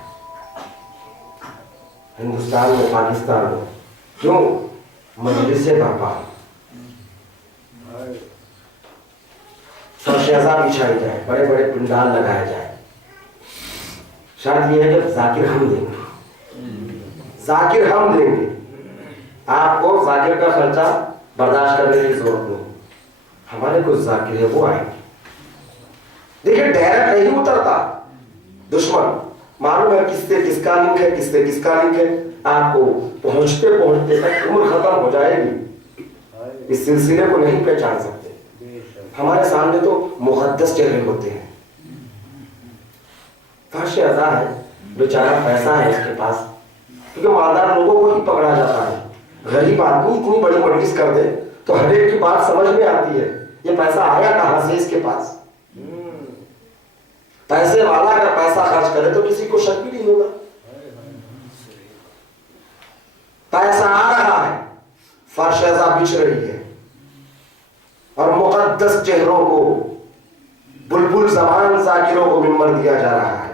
ہندوستان میں، پاکستان میں، کیوں؟ مجلسیں برپا، فرشیزہ بچھائی جائے، بڑے بڑے پنڈال لگائے جائے۔ شرط یہ ہے کہ ذاکر ہم دیں گے، ذاکر ہم دیں گے، آپ کو ذاکر کا خرچہ برداشت کرنے کی ضرورت نہیں، ہمارے کچھ ذاکر ہے وہ آئیں گے۔ دیکھیں ڈائریکٹ نہیں اترتا دشمن، معلوم ہے کس سے کس کا لنک ہے، کس سے کس کا لنک ہے، آپ کو پہنچتے پہنچتے تک عمر ختم ہو جائے گی، اس سلسلے کو نہیں پہچان سکتے۔ ہمارے سامنے تو مقدس چہرے ہوتے ہیں. فرش اعضا ہے, بیچارہ پیسہ ہے اس کے پاس, کیونکہ مالدار لوگوں کو ہی پکڑا جاتا ہے. غریب آدمی اتنی بڑی مجلس کر دے تو ہر ایک کی بات سمجھ میں آتی ہے, یہ پیسہ آیا کہاں سے اس کے پاس. پیسے والا اگر پیسہ خرچ کرے تو کسی کو شک بھی نہیں ہوگا. پیسہ آ رہا ہے, فرش اعضا بچھ رہی ہے, اور مقدس چہروں کو, بلبل زبان ذاکروں کو ممبر دیا جا رہا ہے.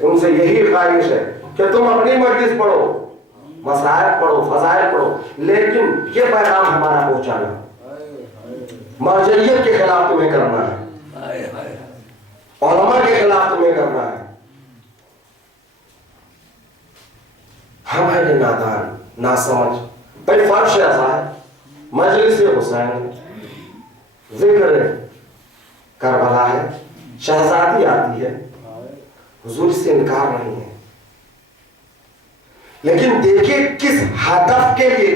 ان سے یہی خواہش ہے کہ تم اپنی مجلس پڑھو, مسائل پڑھو, فضائل پڑھو, لیکن یہ پیغام ہمارا پہنچانا, مرجعیت کے خلاف تمہیں کرنا ہے, علماء کے خلاف تمہیں کرنا ہے. ہم ہیں نادان, ناسمجھ. بھائی فرش ایسا ہے, مجلس حسین, ذکر کربلا ہے, شہزادی آتی ہے, حضور سے انکار نہیں ہے. لیکن دیکھیے کس ہدف کے لیے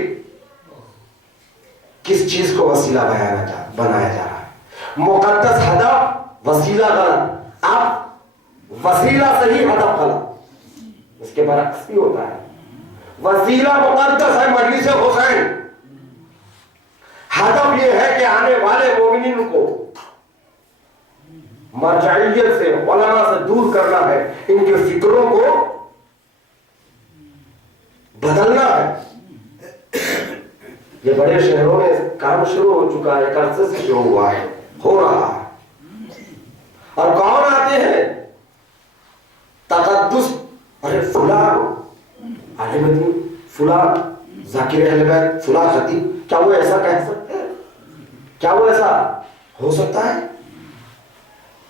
کس چیز کو وسیلہ بنایا جا رہا ہے. مقدس ہدف, وسیلہ غلط. اب وسیلہ صحیح, ہدف غلط. اس کے برعکس بھی ہوتا ہے. وسیلہ مقدس ہے مجلس حسین, ہدف یہ ہے کہ آنے والے مومنین کو مرجعیت سے, علماء سے دور کرنا ہے, ان کے فکروں کو بدلنا ہے. یہ بڑے شہروں میں کام شروع ہو چکا ہے, ایک عرصے سے شروع ہوا ہے, ہو رہا ہے. اور کون آتے ہیں تقدس, ارے فلاں عالم دین, فلاں ذاکر اہل بیت, فلاں خطیب, کیا وہ ایسا کہہ سکتے ہیں؟ کیا وہ ایسا ہو سکتا ہے؟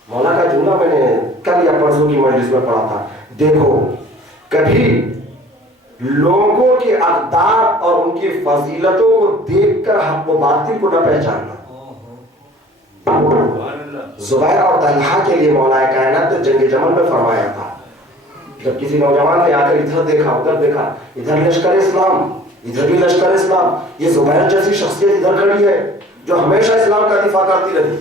مولا کا جملہ میں نے کل یا پرسوں کی مجلس میں پڑھا تھا. دیکھو کبھی لوگوں کے اقدار اور ان کی فضیلتوں کو دیکھ کر حق و باطل کو نہ پہچاننا. زبیر اور طلحہ کے لیے مولا کائنات نے جنگ جمل میں فرمایا تھا, جب کسی نوجوان نے آ کر ادھر دیکھا, ادھر دیکھا, ادھر لشکر اسلام, ادھر بھی لشکر اسلام, یہ زبیر جیسی شخصیت ادھر کھڑی ہے جو ہمیشہ اسلام کا دفاع کرتی رہی,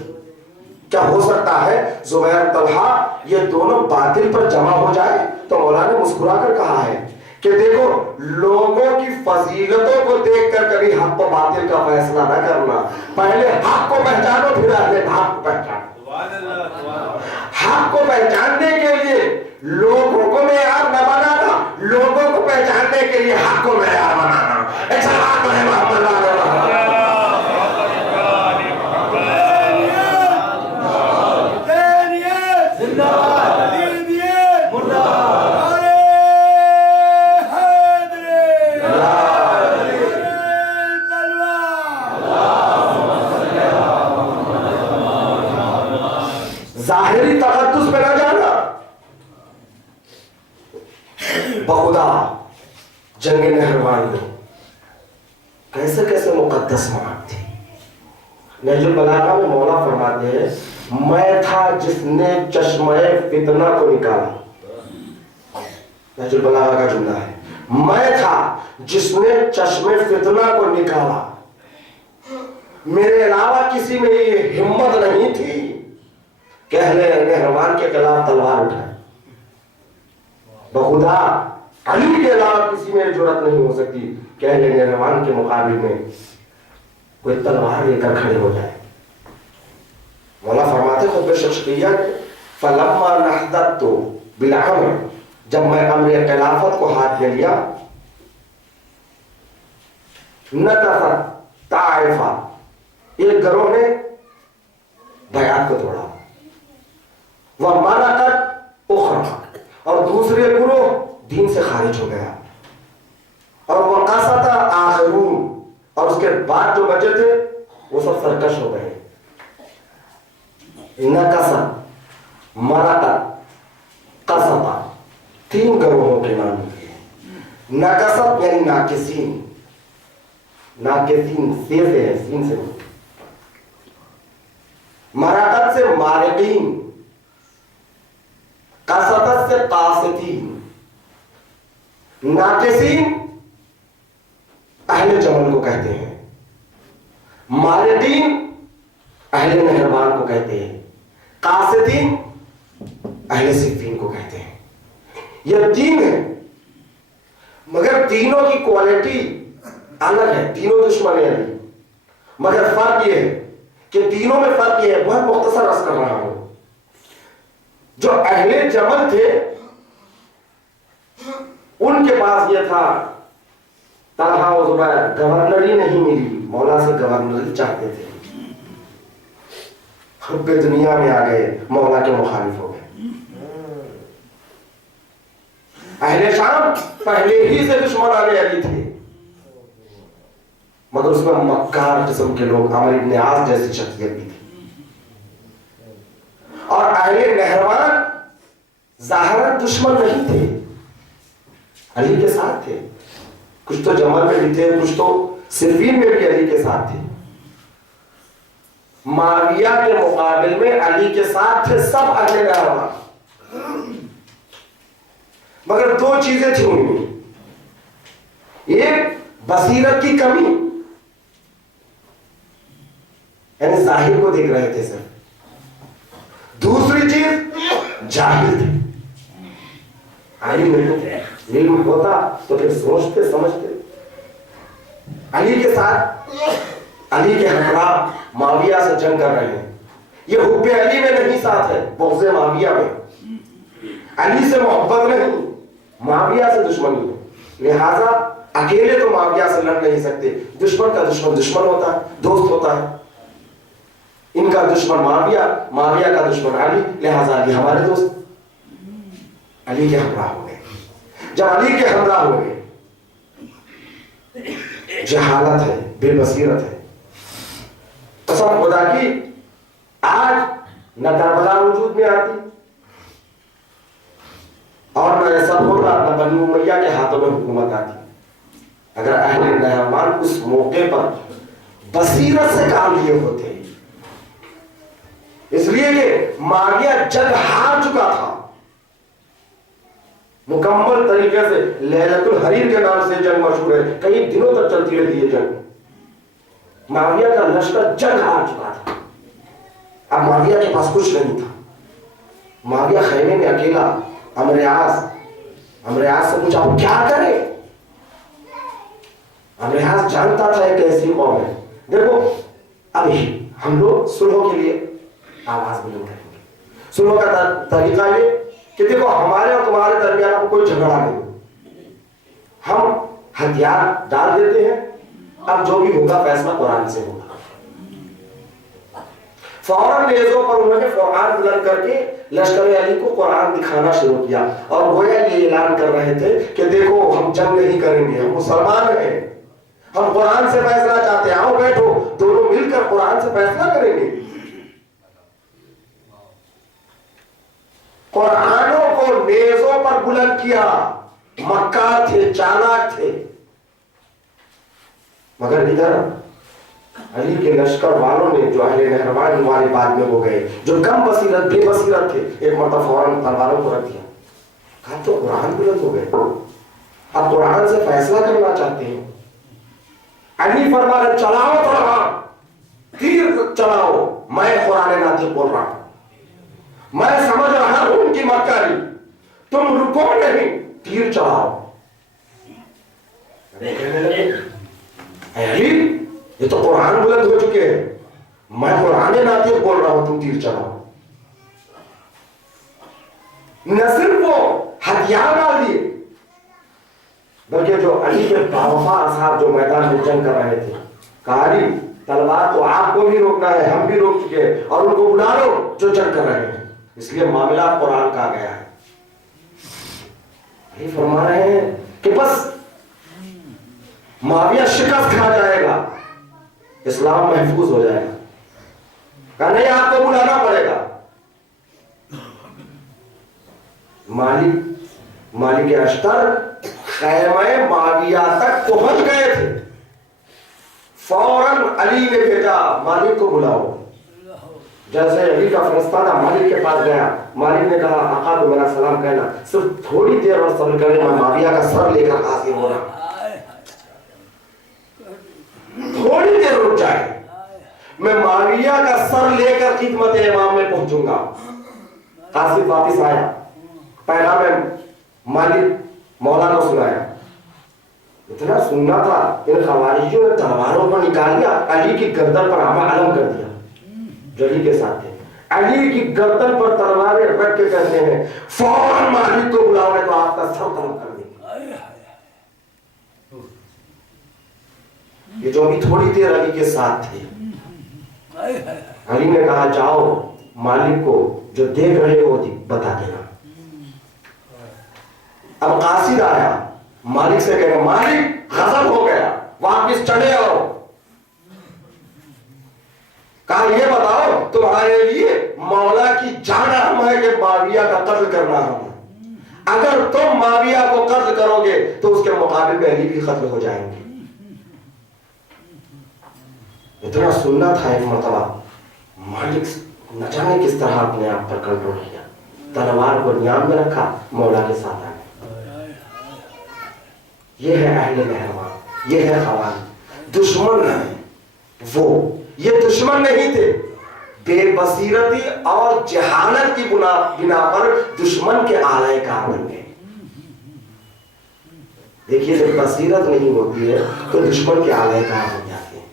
کیا ہو سکتا ہے زبیر طلحہ یہ دونوں باطل پر جمع ہو جائے؟ تو مولا نے مسکرا کر کہا ہے کہ دیکھو لوگوں کی فضیلتوں کو دیکھ کر کبھی حق و باطل کا فیصلہ نہ کرنا, پہلے حق کو پہچانو پھر اہل حق کو پہچانو. حق کو پہچاننے کے لیے لوگوں کو معیار نہ بنانا, لوگوں کو پہچاننے کے لیے حق کو معیار بنانا. ایسا بات ہے محمد اللہ علیہ وسلم. ظاہری تقدس پہ نہ جانا, بخدا جنگ نہروان میں کیسے کیسے مقدس مواد تھی. نہج البلاغہ میں مولا فرماتے ہیں, میں تھا جس نے چشمہ فتنہ کو نکالا. نہج البلاغہ کا جملہ ہے, میں تھا جس نے چشمہ فتنہ کو نکالا, میرے علاوہ کسی میں یہ ہمت نہیں تھی کہ اہل نہروان کے خلاف تلوار اٹھائے. بخدا علی کے علاوہ کسی میں جرات نہیں ہو سکتی کہ اہل نہروان کے مقابل میں کوئی تلوار لے کر کھڑے ہو جائے. مولا فرماتے خود شخصیہ فلما نحدت بالعمر, جب میں امر خلافت کو ہاتھ میں لیا, نتفت طائفہ, ایک گروہ نے بیعت کو توڑا, ومرقت اخرى, اور دوسرے گروہ دین سے خارج ہو گیا, اور وقصت آخرون, اور اس کے بعد جو بچے تھے وہ سب سرکش ہو گئے. نقصت, مرقت, قصبہ, تین گروہوں کے نام لکھے. نقصت یعنی ناقصین, ناقصین سے ہے, سین سے. مرقت سے مارقین, قصبت سے قاصدین. ناقصین اہل جمل کو کہتے ہیں, مارقین اہل نہروان کو کہتے ہیں، قاسدین اہل صفین کو کہتے ہیں. یہ تین ہیں، مگر تینوں کی کوالٹی الگ ہے. تینوں دشمن ہیں علی، مگر فرق یہ ہے کہ تینوں میں فرق یہ ہے. بہت مختصر عرض کر رہا ہوں. جو اہل جمل تھے ان کے پاس یہ تھا، طلحہ و زبیر گورنری نہیں ملی، مولا سے گورنری چاہتے تھے. حب دنیا میں آ گئے، مولا کے مخالف ہو گئے. اہل شام پہلے ہی سے دشمن آنے علی تھے، مگر اس میں مکار قسم کے لوگ، عمرو بن عاص جیسی شخصیت بھی تھی. اور اہل نہروان ظاہراً دشمن نہیں تھے، علی کے ساتھ تھے. کچھ تو جمل میں بھی تھے، کچھ تو صفین میں بھی علی کے ساتھ تھے. معاویہ کے مقابل میں علی کے ساتھ تھے سب اہل نہروان. مگر دو چیزیں تھیں ان میں، ایک بصیرت کی کمی، یعنی ظاہر کو دیکھ رہے تھے سر. دوسری چیز جاہل تھے، عالم نہیں تھے. علم ہوتا تو پھر سوچتے سمجھتے. علی کے ساتھ، علی کے ہمراہ معاویہ سے جنگ کر رہے ہیں. یہ حب علی میں نہیں ساتھ ہے، بغض معاویہ میں. علی سے محبت نہیں، معاویہ سے دشمنی ہے. لہذا اکیلے تو معاویہ سے لڑ نہیں سکتے. دشمن کا دشمن دشمن ہوتا ہے، دوست ہوتا ہے. ان کا دشمن معاویہ، معاویہ کا دشمن علی، لہذا علی ہمارے دوست. علی کے ہمراہ ہو گئے. جب علی کے ہمراہ ہو گئے، جہالت ہے، بے بصیرت ہے. قسم خدا کی آج نہ کربلا وجود میں آتی اور نہ ایسا ہوتا، نہ بنی امیہ کے ہاتھوں میں حکومت آتی اگر اہل نہروان اس موقع پر بصیرت سے کام لیے ہوتے. اس لیے کہ معاویہ جنگ ہار چکا تھا مکمل طریقے سے. لیلۃ الحریر کے نام سے جنگ مشہور ہے، کئی دنوں تک چلتی رہی ہے جنگ. معاویہ کا لشکر جنگ ہار چکا تھا. اب معاویہ کے پاس کچھ نہیں تھا. معاویہ خیمے میں اکیلا. عمرو عاص سے پوچھا آپ کیا کرے؟ عمرو عاص جانتا تھا ایک ایسی قوم ہے. دیکھو اب ہم لوگ صلح کے لیے آواز بلند کریں گے. صلح کا طریقہ یہ کہ دیکھو ہمارے اور تمہارے درمیان اب کوئی جھگڑا نہیں، ہم ہتھیار ڈال دیتے ہیں، اب جو بھی ہوگا فیصلہ قرآن سے ہوگا. فوراً نیزوں پر انہوں نے قرآن بلند کر کے لشکر علی کو قرآن دکھانا شروع کیا اور گویا یہ اعلان کر رہے تھے کہ دیکھو ہم جنگ نہیں کریں گے، ہم مسلمان ہیں، ہم قرآن سے فیصلہ چاہتے ہیں، آؤ بیٹھو دونوں مل کر قرآن سے فیصلہ کریں گے. قرآنوں کو نیزوں پر بلند کیا. مکار تھے، چالاک تھے. مگر ادھر علی کے لشکر والوں نے جو اہل نہروان والے بعد میں ہو گئے، جو کم بصیرت بے بصیرت تھے، ایک مرتبہ فوراً تلواروں کو رکھ دیا. کہا تو قرآن بلند ہو گئے، اب قرآن سے فیصلہ کرنا چاہتے ہیں. علی فرما رہے چلاؤ تلوار، تیر چلاؤ، میں قرآن ناطق بول رہا ہوں، میں سمجھ رہا ہوں ان کی مکاری، تم رکو نہیں، تیر چلاؤ. کہنے لگے اے علی یہ تو قرآن بلند ہو چکے ہیں، میں قرآن ناطق بول رہا ہوں، تم تیر چلاؤ. نہ صرف وہ ہتھیار ڈال دیے بلکہ جو علی کے باوفا اصحاب جو میدان میں جنگ کر رہے تھے، کہا علی تلوار تو آپ کو بھی روکنا ہے، ہم بھی روک چکے ہیں، اور ان کو بلا لو جو جنگ کر رہے ہیں. اس لیے معاملہ قرآن کا گیا ہے. علی فرما رہے ہیں کہ بس معاویہ شکست کھا جائے گا، اسلام محفوظ ہو جائے گا. کہا نہیں آپ کو بلانا پڑے گا. مالک اشتر خیمہ معاویہ تک پہنچ گئے تھے. فوراً علی نے بھیجا مالک کو بلاؤ. جیسے علی کا فرستادہ مالک کے پاس گیا، مالک نے کہا آقا کو میرا سلام کہنا، صرف تھوڑی دیر اور صبر کریں، میں معاویہ کا سر لے کر حاضر ہو رہا. تھوڑی دیر رک جائے. میں معاویہ کا سر لے کر خدمت امام میں پہنچوں گا. قاسم واپس آیا, پیغام مالک مولا کو سنایا. اتنا سننا تھا, ان خوارجیوں نے تلواروں پر نکال لیا, علی کی گردن پر علم کر دیا. جو علی کے ساتھ تھے, علی کی گردن پر تلواریں رکھ کے کہتے ہیں فوراً مالک کو بلاؤ گے تو آپ کا سر قلم کر دیں گے. یہ جو ابھی تھوڑی دیر علی کے ساتھ تھے, علی نے کہا جاؤ مالک کو جو دیکھ رہے ہو بتا دینا. اب قاصد آیا, مالک سے کہے مالک غضب ہو گیا, واپس چڑھے آؤ. کہا یہ بتاؤ تمہارے لیے مولا کی جان اہم ہے کہ معاویہ کا قتل کرنا اہم ہے؟ اگر تم معاویہ کو قتل کرو گے تو اس کے مقابل میں علی بھی قتل ہو جائیں گے. اتنا سننا تھا. ایک مرتبہ مالک نہ جانے کس طرح اپنے آپ پر کنٹرول کیا, تلوار کو نیام میں رکھا, مولا کے ساتھ آئے. یہ ہے اہل مہربان, یہ ہے خوان. دشمن ہے وہ, یہ دشمن نہیں تھے. بے بصیرتی اور جہالت کی بنا پر دشمن کے آلائے کار بن گئے. دیکھیے جب بصیرت نہیں ہوتی ہے تو دشمن کے آلائے کار بن جاتے ہیں.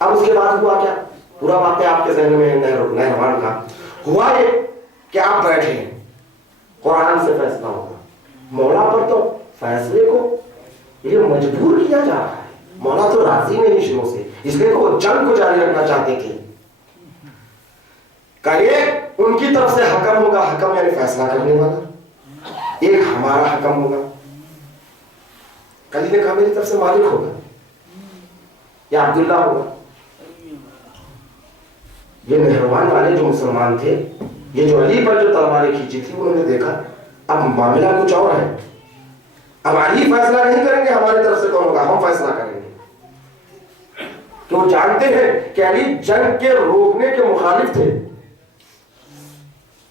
اب اس کے بعد ہوا کیا, پورا واقعہ آپ کے ذہن میں نہروان کا ہوا. یہ کہ آپ بیٹھے ہیں, قرآن سے فیصلہ ہوگا. مولا پر تو فیصلے کو یہ مجبور کیا جا رہا ہے. مولا تو راضی نہیں شروع سے, اس لیے تو وہ جنگ کو جاری رکھنا چاہتے تھے. کہ ایک ان کی طرف سے حکم ہوگا, حکم یعنی فیصلہ کرنے والا, ایک ہمارا حکم ہوگا. علی نے کہا میری طرف سے مالک ہوگا یا عبداللہ ہوگا. یہ نہروان والے جو مسلمان تھے, یہ جو علی پر جو تلواریں کھینچی تھی, انہوں نے دیکھا اب معاملہ کچھ اور ہے. اب علی فیصلہ نہیں کریں گے ہماری طرف سے کون ہوگا, ہم فیصلہ کریں گے. تو وہ جانتے ہیں کہ علی جنگ کے روکنے کے مخالف تھے,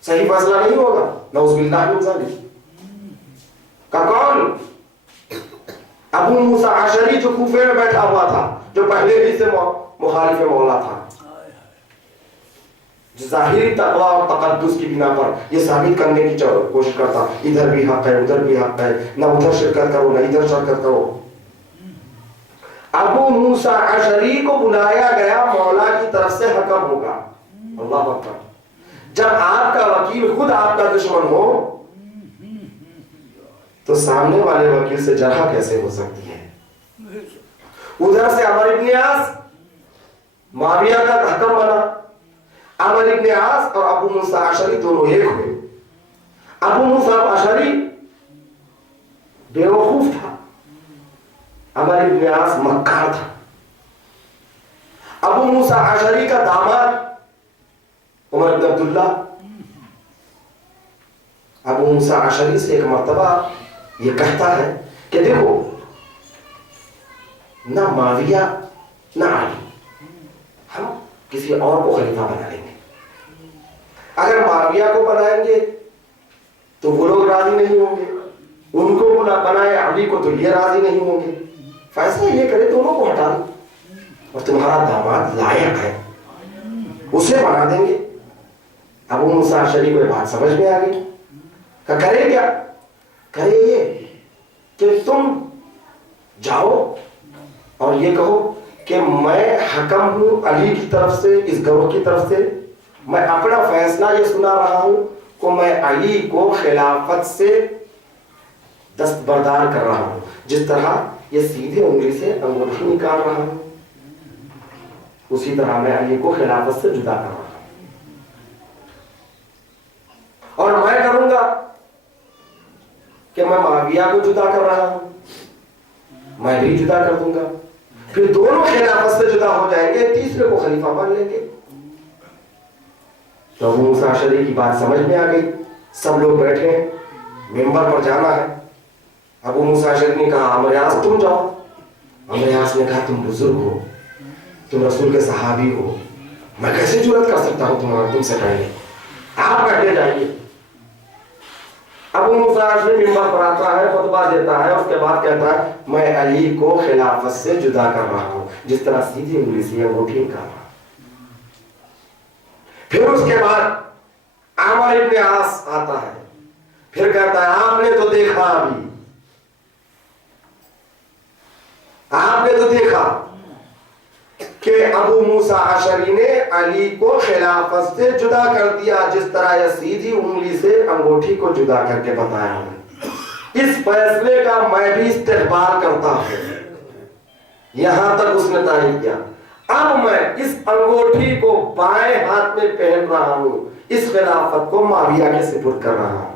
صحیح فیصلہ نہیں ہوگا. نعوذ باللہ من ذالک. کا کون؟ ابو موسیٰ عشری جو کوفے میں بیٹھا ہوا تھا, جو پہلے ہی سے مخالف مولا تھا, ظاہری تقوی اور تقدس کی بنا پر یہ ثابت کرنے کی کوشش کرتا ادھر بھی حق ہے ادھر بھی حق ہے, نہ ادھر شرکت کرو نہ ادھر شرکت کرو. ابو موسیٰ عشری کو بلایا گیا, مولا کی طرف سے حکم ہوگا. اللہ اکبر. جب آپ کا وکیل خود آپ کا دشمن ہو تو سامنے والے وکیل سے جرح کیسے ہو سکتی ہے؟ ادھر سے عمر ابن عاص معاویہ کا حکم بنا. عمر ابن عاص اور ابو موسیٰ عشری دونوں ایک ہوئے. ابو موسیٰ عشری بیوقوف تھا, عمر ابن عاص مکار تھا. ابو موسیٰ عشری کا داماد عمر بن عبداللہ. ابو موسیٰ عشری سے ایک مرتبہ یہ کہتا ہے کہ دیکھو نہ معاویہ نہ علی, ہم کسی اور کو خلیفہ بنا لیں گے. اگر معاویہ کو بنائیں گے تو وہ لوگ راضی نہیں ہوں گے, ان کو بنائے علی کو تو یہ راضی نہیں ہوں گے. فیصلہ یہ کرے دونوں کو ہٹا دیں, اور تمہارا داماد لائق ہے اسے بنا دیں گے. ابو موسیٰ عشری کو یہ بات سمجھ میں آ گئی. کہ کرے کیا؟ کرے یہ کہ تم جاؤ اور یہ کہو کہ میں حکم ہوں علی کی طرف سے, اس گروہ کی طرف سے, میں اپنا فیصلہ یہ سنا رہا ہوں کہ میں علی کو خلافت سے دستبردار کر رہا ہوں, جس طرح یہ سیدھے انگلی سے انگوٹھی نکال رہا ہوں اسی طرح میں علی کو خلافت سے جدا کر رہا ہوں. اور میں کروں گا کہ میں معاویہ کو جدا کر رہا ہوں, میں بھی جدا کر دوں گا, پھر دونوں خلافت سے جدا ہو جائیں گے, تیسرے کو خلیفہ مان لیں گے. تو ابو موسیٰ عشری کی بات سمجھ میں آ گئی. سب لوگ بیٹھے ہیں, ممبر پر جانا ہے. ابو موسیٰ عشری نے کہا عمر عاص تم جاؤ. عمر عاص نے کہا تم بزرگ ہو, تم رسول کے صحابی ہو, میں کیسے جرأت کر سکتا ہوں تم سے پہلے, آپ بیٹھے جائیے. ابو موسیٰ عشری ممبر پر آتا ہے, خطبہ دیتا ہے, اس کے بعد کہتا ہے میں علی کو خلافت سے جدا کر رہا ہوں، جس طرح سیدھی انگلی سے انگوٹھی نکال رہا۔ پھر اس کے بعد عامر ابن عاص آتا ہے، پھر کہتا ہے آپ نے تو دیکھا، ابھی آپ نے تو دیکھا کہ ابو موسیٰ اشعری نے علی کو خلافت سے جدا کر دیا، جس طرح یہ سیدھی انگلی سے انگوٹھی کو جدا کر کے بتایا ہے۔ اس فیصلے کا میں بھی استقبال کرتا ہوں، یہاں تک اس نے تعریف کیا۔ اب میں اس انگوٹھی کو بائیں ہاتھ میں پہن رہا ہوں، اس خلافت کو معاویہ کے سپرد کر رہا ہوں۔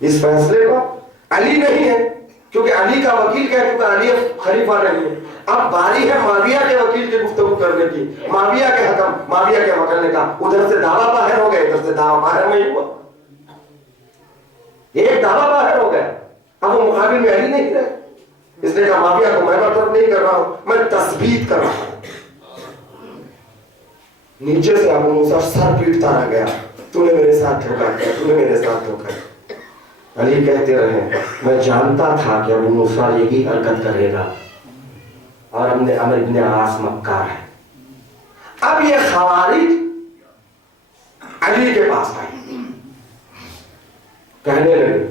اس فیصلے کو علی نہیں ہے، کیونکہ علی کا وکیل کہہ چکا، علی خلیفہ نہیں ہے، اب باری ہے معاویہ کے وکیل کی گفتگو کرنے کی۔ معاویہ کے حکم، معاویہ کے وکیل نے کہا ادھر سے دعویٰ باہر ہو گئے، ادھر سے دعویٰ باہر نہیں ہوا، ایک دعویٰ باہر ہو گیا، اب وہ مقابل میں علی نہیں رہے۔ اس نے کہا معاویہ کو میں برطرف نہیں کر رہا ہوں، میں تثبیت کر رہا ہوں۔ نیچے سے ابو موسیٰ سر پیٹتا رہ گیا، تو نے میرے ساتھ دھوکا کیا، تو نے میرے ساتھ دھوکا کیا۔ علی کہتے رہے میں جانتا تھا کہ ابو موسیٰ یہی حرکت کرے گا، اور ہم نے عمرو بن عاص مکار ہے۔ اب یہ خوارج علی کے پاس آئی، کہنے لگے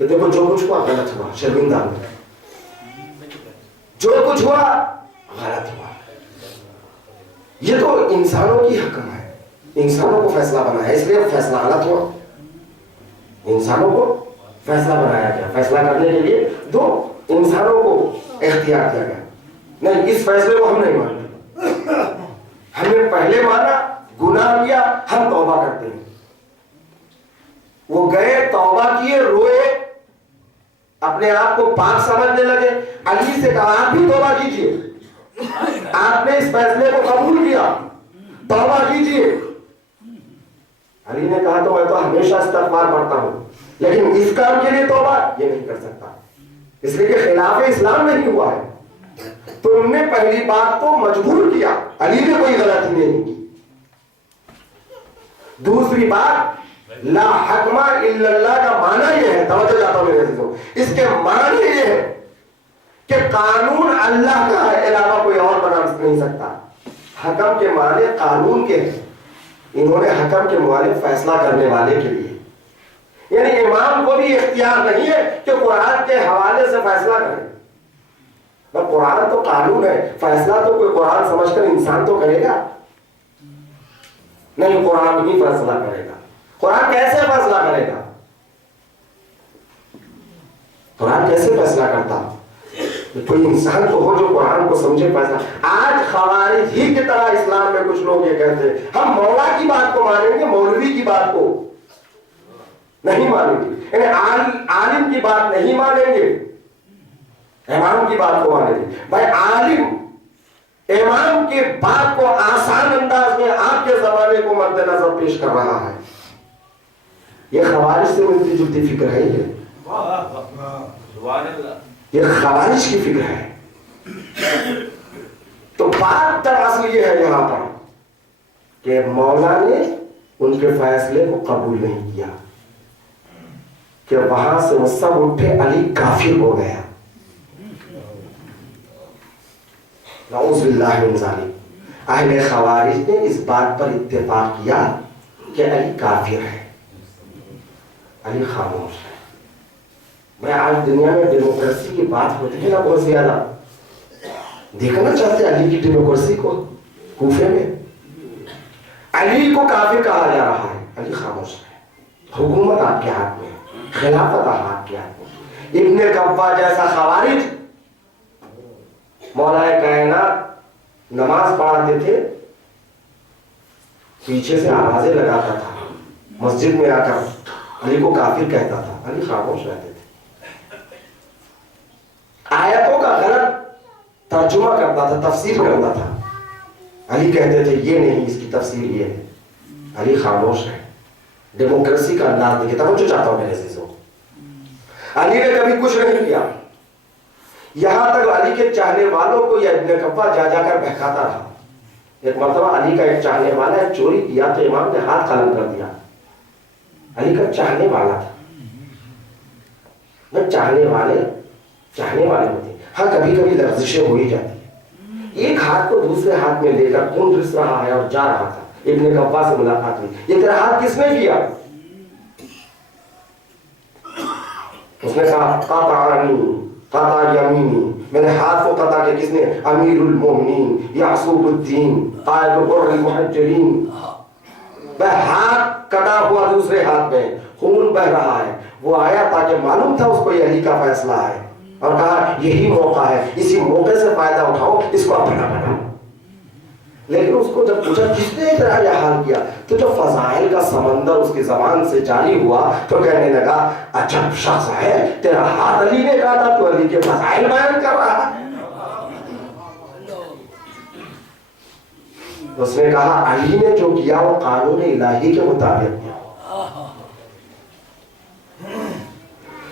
کہ دیکھو جو کچھ ہوا غلط ہوا، شرمندہ ہوا، جو کچھ ہوا غلط ہوا، یہ تو انسانوں کی حکم ہے، انسانوں کو فیصلہ بنایا، اس لیے فیصلہ غلط ہوا۔ انسانوں کو فیصلہ بنایا گیا، فیصلہ کرنے کے لیے دو انسانوں کو اختیار دیا گیا، نہیں اس فیصلے کو ہم نہیں مانتے، ہم نے پہلے مانا، گناہ کیا، ہم توبہ کرتے ہیں۔ وہ گئے توبہ کیے، روئے، اپنے آپ کو پاک سمجھنے لگے۔ علی سے کہا آپ بھی توبہ کیجئے، آپ نے اس فیصلے کو قبول کیا، توبہ کیجئے۔ علی نے کہا تو میں تو ہمیشہ استغفار پڑھتا ہوں، لیکن اس کام کے لیے توبہ یہ نہیں کر سکتا، اس لیے کہ خلاف اسلام نہیں ہوا ہے۔ تم نے پہلی بات تو مجبور کیا، علی نے کوئی غلطی نہیں کی۔ دوسری بات لا حکم الا اللہ کا معنی یہ ہے، توجہ چاہتا ہوں میرے عزیزوں، اس کے معنی یہ ہے کہ قانون اللہ کا ہے، علاوہ کوئی اور بنا نہیں سکتا۔ حکم کے معنی قانون کے ہیں، انہوں نے حکم کے مخالف فیصلہ کرنے والے کے لیے، یعنی امام کو بھی اختیار نہیں ہے کہ قرآن کے حوالے سے فیصلہ کرے۔ قرآن تو قانون ہے، فیصلہ تو کوئی قرآن سمجھ کر انسان تو کرے گا نہیں، قرآن ہی فیصلہ کرے گا۔ قرآن کیسے فیصلہ کرے گا؟ قرآن کیسے فیصلہ کرتا؟ کوئی انسان تو ہو جو قرآن کو سمجھے فیصلہ۔ آج خوارج ہی کی طرح اسلام میں کچھ لوگ یہ کہتے ہیں ہم مولا کی بات کو مانیں گے، مولوی کی بات کو نہیں مانیں گے، یعنی عالم کی بات نہیں مانیں گے، امام کی بات کو مانیں گے۔ بھائی عالم امام کی بات کو آسان انداز میں آپ کے زمانے کو مد نظر پیش کر رہا ہے، یہ خوارج سے ملتی جلتی فکر ہے، یہ خوارج کی فکر ہے۔ تو بات دراصل یہ ہے یہاں پر کہ مولا نے ان کے فیصلے کو قبول نہیں کیا، کہ وہاں سے وہ سب اٹھے علی کافر ہو گیا، نعوذ باللہ من ذالک۔ اہل خوارج نے اس بات پر اتفاق کیا کہ علی کافر ہے، علی خاموش ہے۔ میں آج دنیا میں ڈیموکریسی کی بات ہوتی ہے نا بہت زیادہ، دیکھنا چاہتے علی کی ڈیموکریسی کو کوفے میں، علی کو کافر کہا جا رہا ہے، علی خاموش ہے، حکومت آپ کے ہاتھ میں، خلافت آپ کے ہاتھ میں۔ ابن کفا جیسا خوارج مولا کائنات نماز پڑھاتے تھے، پیچھے سے آوازیں لگاتا تھا، مسجد میں آ کر علی کو کافر کہتا تھا، علی خاموش رہتے تھے، آیتوں کا غلط ترجمہ کرتا تھا، تفسیر کرتا تھا، علی کہتے تھے یہ نہیں، اس کی تفسیر یہ ہے، علی خاموش ہے۔ ڈیموکریسی کا انداز دیکھیں، توجہ چاہتا ہوں میرے عزیزوں، علی نے کبھی کچھ نہیں کیا، یہاں تک علی کے چاہنے والوں کو یہ ابن کفا جا جا کر بہکاتا رہا۔ ایک مرتبہ علی کا ایک چاہنے والا ایک چوری کیا تو امام نے ہاتھ قلم کر دیا، علی کا چاہنے والا تھا. چاہنے والے ہوتے ہیں. ہاں کبھی کبھی لرزشیں ہو ہی جاتی ہیں. ایک ہاتھ کو دوسرے ہاتھ میں لے کر خون رس رہا ہے اور جا رہا تھا. ابن کفا سے ملاقات ہوئی. یہ تیرا ہاتھ کس نے کیا؟ اس نے کہا قطع یمینی، میرے ہاتھ کو قطع کیا. کس نے؟ امیر المومنین یعصوب الدین قائد قر المحجلین. ہاتھ کٹا ہوا دوسرے ہاتھ میں، خون بہ رہا ہے. وہ آیا تاکہ معلوم تھا اس کو یہ علی کا فیصلہ ہے، اور کہا یہی موقع ہے، اسی موقع سے فائدہ اٹھاؤ، اس کو اپنا بناؤ. لیکن اس کو جب پوچھا کس نے تیرا یہ حال کیا، تو جو فضائل کا سمندر اس کی زبان سے جاری ہوا تو کہنے لگا عجب شخص ہے، تیرا ہاتھ علی نے کاٹا تو علی کے فضائل بیان کر رہا ہے. اس نے کہا علی نے جو کیا وہ قانون الہی کے مطابق کیا.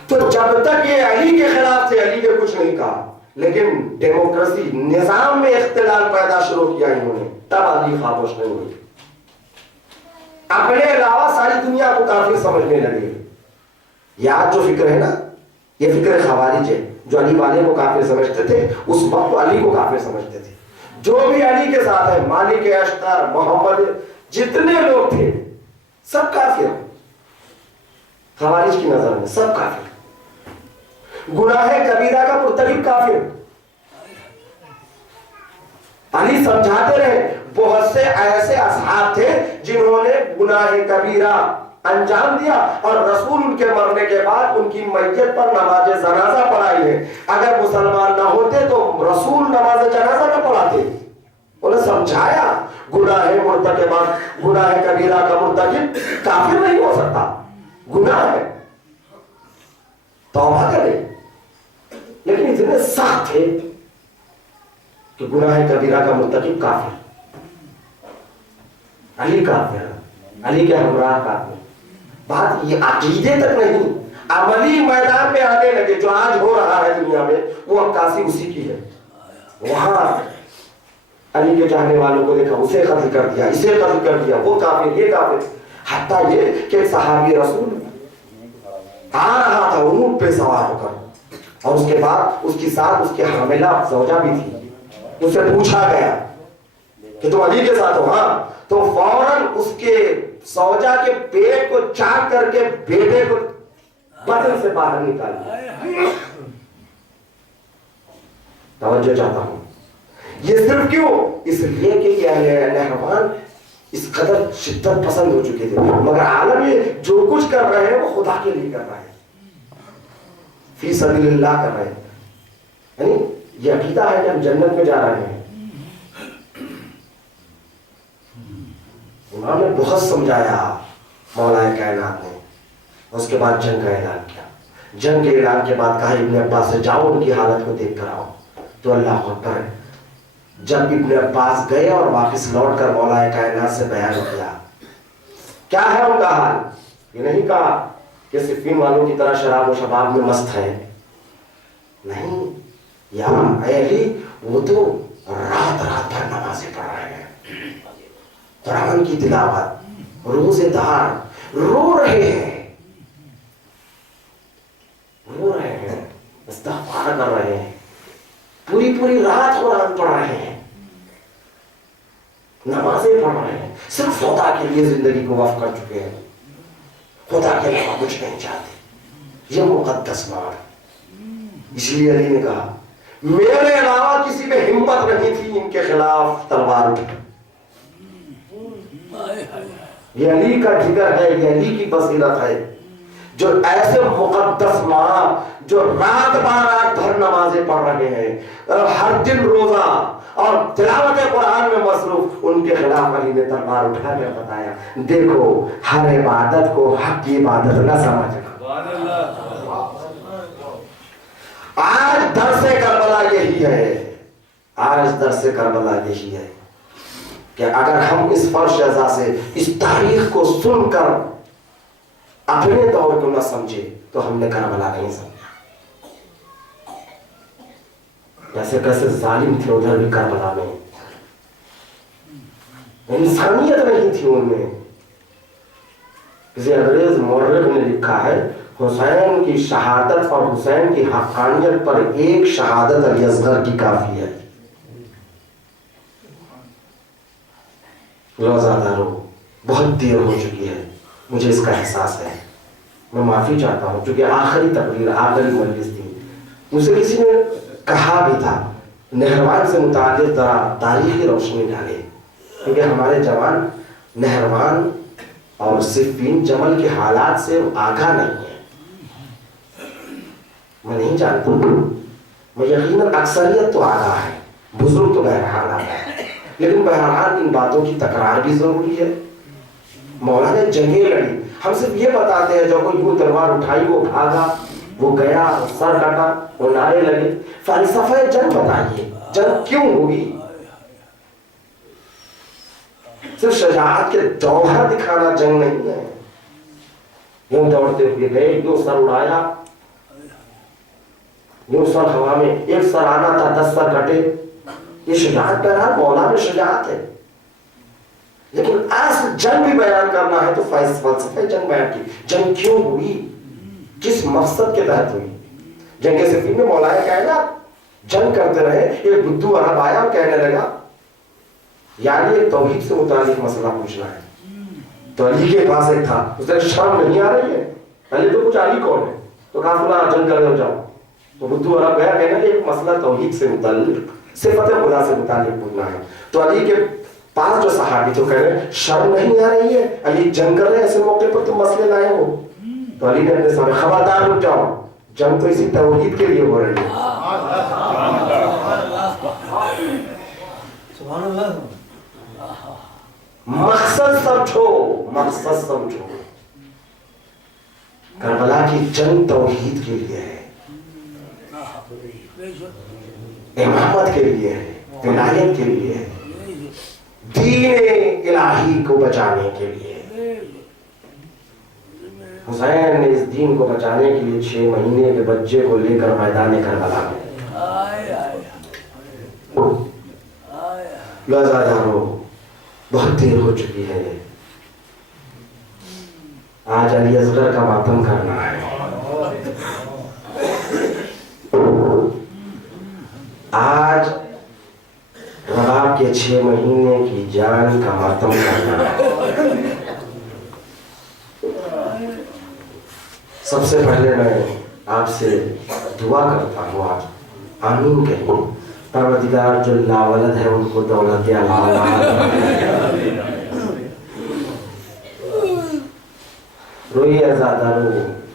تو جب تک یہ علی کے خلاف تھے علی نے کچھ نہیں کہا، لیکن ڈیموکریسی نظام میں اختلال پیدا شروع کیا انہوں نے، تب علی خاموش نہیں ہوئی. اپنے علاوہ ساری دنیا کو کافر سمجھنے لگے. یہ آج جو فکر ہے نا، یہ فکر خوارج ہے. جو علی والے کو کافر سمجھتے تھے اس وقت علی کو کافر سمجھتے تھے. جو بھی علی کے ساتھ ہے، مالک اشتر، محمد، جتنے لوگ تھے سب کافر. خوارج کی نظر میں سب کافر. گناہ کبیرہ کا مرتکب کافر. علی سمجھاتے رہے. بہت سے ایسے اصحاب تھے جنہوں نے گناہ کبیرہ انجام دیا اور رسول ان کے مرنے کے بعد ان کی میت پر نماز جنازہ پڑھائی ہے. اگر مسلمان نہ ہوتے تو رسول نماز جنازہ نہ پڑھاتے. انہیں سمجھایا گناہ مرتکب، گناہ کبیرہ کا مرتکب کافر نہیں ہو سکتا، گناہ ہے، توبہ کرے. لیکن اتنے سخت تھے کہ گناہ کبیرہ کا مرتکب کافر، علی کافر، علی کے ہمراہ کافر. بات یہ عقیدے تک نہیں، عملی میدان میں آنے لگے. جو آج ہو رہا ہے دنیا میں وہ عکاسی اسی کی ہے. وہاں علی کے چاہنے والوں کو دیکھا، اسے قتل کر دیا، اسے قتل کر دیا، وہ کافر، یہ کافر. حتیٰ یہ کہ صحابی رسول آ رہا تھا اونٹ پہ سوار ہو کر، اور اس کے بعد اس کے ساتھ اس کی حاملہ زوجہ بھی تھی. اس سے پوچھا گیا کہ تم علی کے ساتھ ہو؟ ہاں. تو فوراً اس کے زوجہ کے پیٹ کو چاک کر کے بیٹے کو بدن سے باہر نکال دیا. توجہ چاہتا ہوں. یہ صرف کیوں؟ اس لیے کہ یہ اہل نہروان اس قدر شدت پسند ہو چکے تھے. مگر عالم یہ جو کچھ کر رہے ہیں وہ خدا کے لیے کر رہے ہیں، فی سبیل اللہ کر رہے ہیں. یعنی یہ عقیدہ ہے کہ ہم جنت میں جا رہے ہیں. انہوں نے بہت سمجھایا مولا کائنات نے. اس کے بعد جنگ کا اعلان کیا. جنگ کے اعلان کے بعد کہا ابن عباس سے جاؤ ان کی حالت کو دیکھ کر آؤ. تو اللہ اکبر، جب ابن عباس گئے اور واپس لوٹ کر مولا کائنات سے بیان کیا ہے ان کا حال. یہ نہیں کہا کہ صفین والوں کی طرح شراب و شباب میں مست ہے، نہیں. یا اے علی، وہ تو رات رات بھر نمازیں پڑھ رہے ہیں، قرآن کی تلاوت، روزے دار، رو رہے ہیں، استغفار کر رہے ہیں، پوری پوری رات قرآن پڑھ رہے ہیں، نمازیں پڑھ رہے ہیں. صرف خدا کے لیے زندگی کو وقف کر چکے ہیں، خدا کے علاوہ کچھ نہیں چاہتے. یہ مقدس مار. اس لیے علی نے کہا میرے علاوہ کسی میں ہمت نہیں تھی ان کے خلاف تلوار اٹھائی. یہ علی کا جگر ہے، یہ علی کی بصیرت ہے. جو ایسے مقدس ماں جو رات رات بھر نمازیں پڑھ رہے ہیں، ہر دن روزہ اور تلاوت قرآن میں مصروف، ان کے خلاف علی نے تلوار اٹھا کر بتایا دیکھو ہر عبادت کو حق کی عبادت نہ سمجھنا. آج درس کربلا یہی ہے، آج درس کربلا یہی ہے کہ اگر ہم اس فرش ازا سے اس تاریخ کو سن کر اپنے دور کو نہ سمجھے تو ہم نے کربلا نہیں سمجھا. جیسے کیسے ظالم تھے ادھر بھی کربلا میں، انسانیت نہیں تھی ان میں. کسی انگریز مورخ نے لکھا ہے حسین کی شہادت اور حسین کی حقانیت پر ایک شہادت علی اصغر کی کافی ہے. روزاداروں بہت دیر ہو چکی ہے، مجھے اس کا احساس ہے، میں معافی چاہتا ہوں چونکہ آخری تقریر آخری مجلس تھی. مجھ سے کسی نے کہا بھی تھا نہروان سے متعلق ذرا تاریخی روشنی ڈالے، کیونکہ ہمارے جوان نہروان اور صفین جمل کے حالات سے آگاہ نہیں ہے. میں نہیں جانتا، میں یقیناً اکثریت تو آگاہ ہے، بزرگ تو بہرحال آگاہ ہے، لیکن بہرحال ان باتوں کی تکرار بھی ضروری ہے. مولا نے جنگیں لڑی، ہم صرف یہ بتاتے ہیں جو کوئی یوں تلوار اٹھائی وہ بھاگا وہ گیا سر کٹا وہ نعرے لگے. فلسفہ جنگ بتائیے، جنگ کیوں ہوگی؟ صرف شجاعت کے جوہر دکھانا جنگ نہیں ہے. یوں دوڑتے ہوئے گئے، یوں سر اڑایا، یوں سر ہوا میں، ایک سر آنا تھا 10 سر کٹے. یہ شجاعت بہرحال مولا میں شجاعت ہے، لیکن اصل جنگ بھی بیان کرنا ہے تو فلسفہ جنگ بیان کی. جنگ کیوں ہوئی، کس مقصد کے تحت ہوئی؟ جنگ صفین میں مولا کائنات جنگ کرتے رہے، ایک بدھو عرب آیا اور کہنے لگا یعنی ایک توحید سے متعلق مسئلہ پوچھنا ہے. تو علی کے پاس ایک تھا، اس نے شرم نہیں آ رہی ہے، پہلے تو کچھ علی کون ہے، تو کہا فلاں جنگ کرے ہو جاؤ. تو بدھو عرب گیا کہنے لگا ایک مسئلہ توحید سے متعلق صفت خدا سے متعلق پوچھنا ہے. تو علی کے پاس جو صحابی تو کہہ رہے شرم نہیں آ رہی ہے، علی جنگ کر رہے ہیں، ایسے موقع پر تم مسئلے لائے ہو. تو علی نے اپنے سامنے خبردار رک جاؤ، جنگ تو اسی توحید کے لیے ہو رہی ہے. مقصد سمجھو، مقصد سمجھو. کربلا کی جنگ توحید کے لیے ہے، امامت کے لیے ہے، ولایت کے لیے ہے، دین الہی کو بچانے کے لیے. حسین نے اس دین کو بچانے کے لیے 6 مہینے کے بچے کو لے کر میدان کربلا میں. لوزاداروں بہت دیر ہو چکی ہے، آج علی اصغر کا ماتم کرنا ہے. آج رباب کے 6 مہینے کی جان کا ماتم کرنا ہے. سب سے پہلے میں آپ سے دعا کرتا ہوں، آپ آمین کہیں. پروردگار جو لاولد ہے ان کو دولت روئی عزادارو،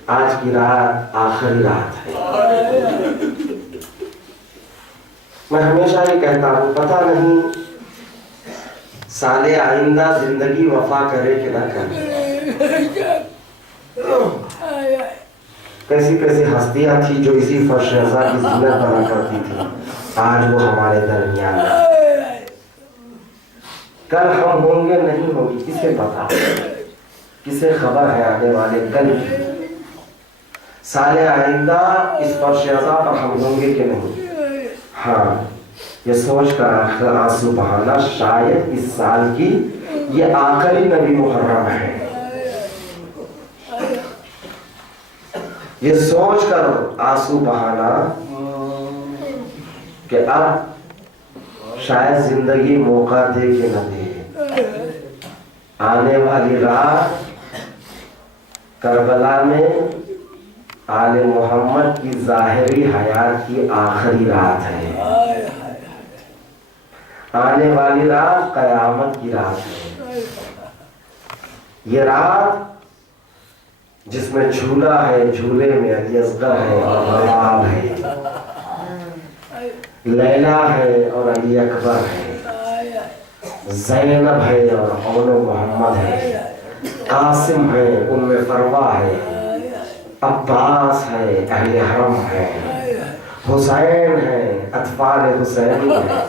آج کی رات آخری رات ہے. میں ہمیشہ یہ کہتا ہوں پتہ نہیں سال آئندہ زندگی وفا کرے کہ نہ کرے. کیسی کیسی ہستیاں تھی جو اسی فرش رضا کی زینت بنا کرتی تھی، آج وہ ہمارے درمیان ہے. کل ہم ہوں گے نہیں ہوں گے کسے پتا، کسے خبر ہے آنے والے کل کی. سال آئندہ اس فرش رضا پر ہم ہوں گے کہ نہیں. ہاں یہ سوچ کر آنسو بہانا شاید اس سال کی یہ آخری نبی محرم ہے. یہ سوچ کر آنسو بہانا کہ اب شاید زندگی موقع دے کہ نہ دے. آنے والی رات کربلا میں آل محمد کی ظاہری حیات کی آخری رات ہے. آنے والی رات قیامت کی رات ہے. یہ رات جس میں جھولا ہے، جھولے میں علی اصغر ہے اور نواب ہے، لیلا ہے اور علی اکبر ہے، زینب ہے اور اول محمد ہے، قاسم ہے، ام فروا ہے، عباس ہے، اہل حرم ہے، حسین ہے، اطفال حسین ہے.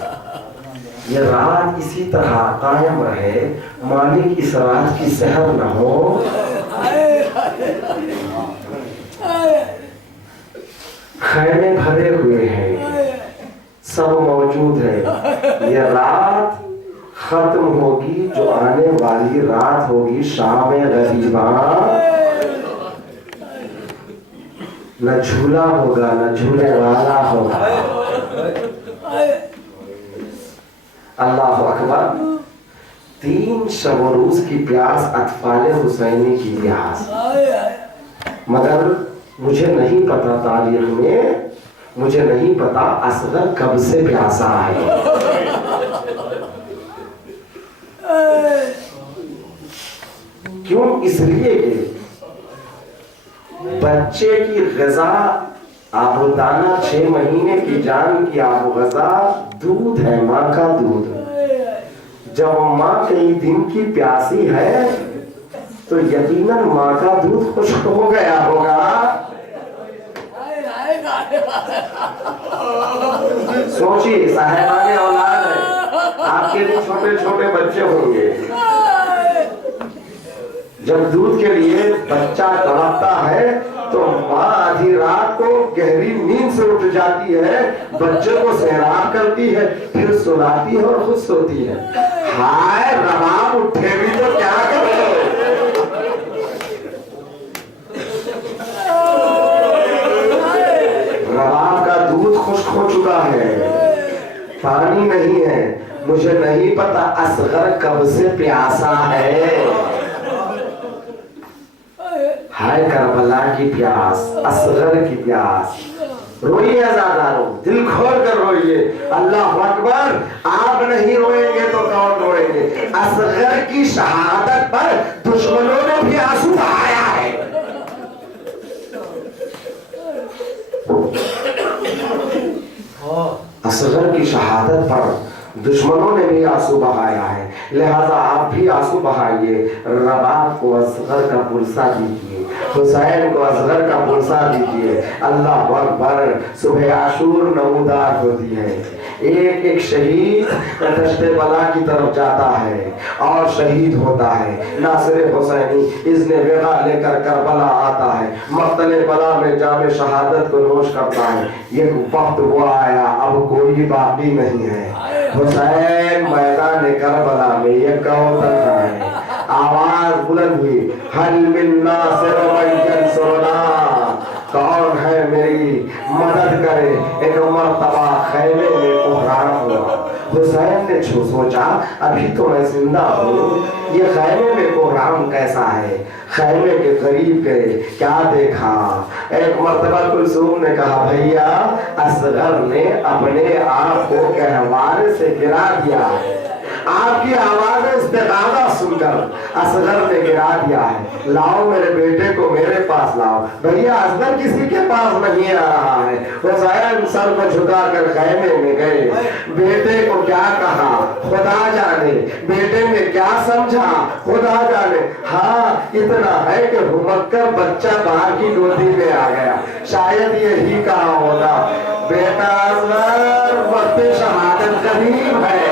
یہ رات اسی طرح قائم رہے، مالک اس رات کی سحر نہ ہو. خیمے بھرے ہوئے ہیں، سب موجود ہے. یہ رات ختم ہوگی جو آنے والی رات ہوگی شام غریباں، نہ جھولا ہوگا نہ جھولے والا ہوگا۔ اللہ اکبر۔ 3 شب و روز کی پیاس، اطفال حسینی کی پیاس۔ مگر مجھے نہیں پتا تاریخ میں، مجھے نہیں پتا اصغر کب سے پیاسا ہے۔ کیوں؟ اس لیے کہ بچے کی غذا آب و دانہ 6 مہینے کی جان کی آب و غذا دودھ ہے، ماں کا دودھ۔ جب ماں کئی دن کی پیاسی ہے تو یقیناً ماں کا دودھ خشک ہو گیا ہوگا۔ سوچیے، صاحبان اولاد ہے، آپ کے بھی چھوٹے چھوٹے بچے ہوں گے۔ جب دودھ کے لیے بچہ تڑپتا ہے تو ماں آدھی رات کو گہری نیند سے اٹھ جاتی ہے، بچے کو سیراب کرتی ہے، پھر سلاتی ہے اور خود سوتی ہے۔ ہائے رباب اٹھے بھی تو کیا کرے۔ رباب کا دودھ خشک ہو چکا ہے، پانی نہیں ہے۔ مجھے نہیں پتا اصغر کب سے پیاسا ہے۔ ہائے کربلا کی پیاس، اصغر کی پیاس۔ روئیے ازادارو، دل کھول کر روئیے۔ اللہ اکبر۔ آپ نہیں روئیں گے تو کون روئیں گے؟ اصغر کی شہادت پر دشمنوں نے بھی آنسو بہایا ہے۔ اصغر کی شہادت پر دشمنوں نے بھی آنسو بہایا ہے، لہذا آپ بھی آنسو بہائیے۔ رباب کو اصغر کا پلسہ دیجیے، حسین کو اصغر کا پلسہ دیجیے۔ اللہ اکبر۔ صبح عاشور نمودار ہوتی ہے، ایک ایک شہید دشت بلا کی طرف جاتا ہے اور شہید ہوتا ہے۔ ناصر حسینی اذن وغا لے کر کربلا آتا ہے، مقتل بلا میں جام شہادت کو نوش کرتا ہے۔ یہ وقت وہ آیا اب کوئی باقی نہیں ہے۔ حسین میدان کربلا میں یہ کوثر ہے، آواز بلند ہوئی، حل من ناصر من ینصرنا، کون ہے میری مدد کرے۔ ایک مرتبہ خیمے میں بحران ہوا، حسین نے سوچا ابھی تو میں زندہ ہوں، یہ خیمے میں بحران کیسا ہے۔ خیمے کے قریب گئے، کیا دیکھا؟ ایک مرتبہ کلثوم نے کہا بھیا اصغر نے اپنے آپ کو گہوارے سے گرا دیا ہے۔ آپ کی آواز استغاثہ سن کر اصغر نے گرا دیا ہے، لاؤ میرے بیٹے کو میرے پاس لاؤ۔ بھیا اصغر کسی کے پاس نہیں آ رہا ہے۔ حسین سر کو جھکا کر خیمے میں گئے، بیٹے کو کیا کہا خدا جانے، بیٹے نے کیا سمجھا خدا جانے۔ ہاں اتنا ہے کہ ہمک کر بچہ باہر کی گودی میں آ گیا، شاید یہی کہا ہوگا بیٹا اصغر وقت شہادت قریب ہے۔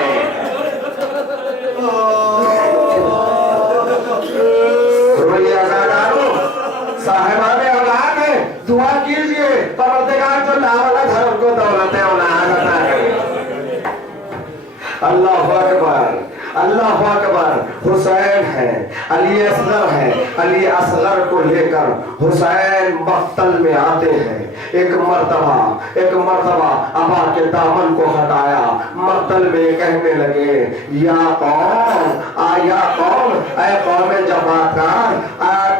صاحبان اولاد ہے، دعا کیجئے پروردگار جو لاولد ہے ان کو دولت اولاد عطا کرے۔ اللہ اکبر، اللہ اکبر۔ حسین ہے، علی اصغر ہے، علی اصغر کو لے کر حسین مقتل میں آتے ہیں۔ ایک مرتبہ ابا کے دامن کو ہٹایا، مقتل میں کہنے لگے یا قوم، اے قوم جماعتان،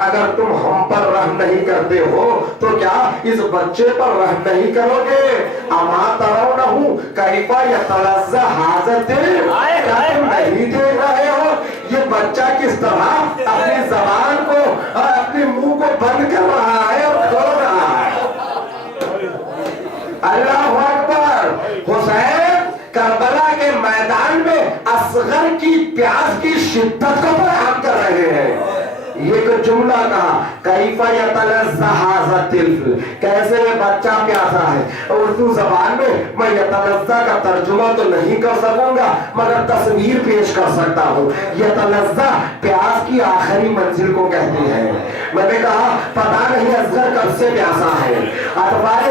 اگر تم ہم پر رحم نہیں کرتے ہو تو کیا اس بچے پر رحم نہیں کرو گے؟ اما ترونہ کیف یتلذ ھذا الدل، کیا تم نہیں دیکھ رہے ہو یہ بچہ کس طرح اپنی زبان کو اور اپنے منہ کو بند کر رہا ہے اور کھول رہا ہے۔ اللہ اکبر۔ حسین کربلا کے میدان میں اصغر کی پیاس کی شدت کو بیان کر رہے ہیں۔ یہ جملہ کہا کیف یتلذ ھذا الطفل، کیسے یہ بچہ پیاسا ہے۔ اردو زبان میں میں یتلذ کا ترجمہ تو نہیں کر سکوں گا مگر تصویر پیش کر سکتا ہوں۔ یتلذ پیاس کی آخری منزل کو کہتے ہیں۔ میں نے کہا پتہ نہیں اصغر کب سے پیاسا ہے۔ اطفال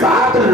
7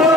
2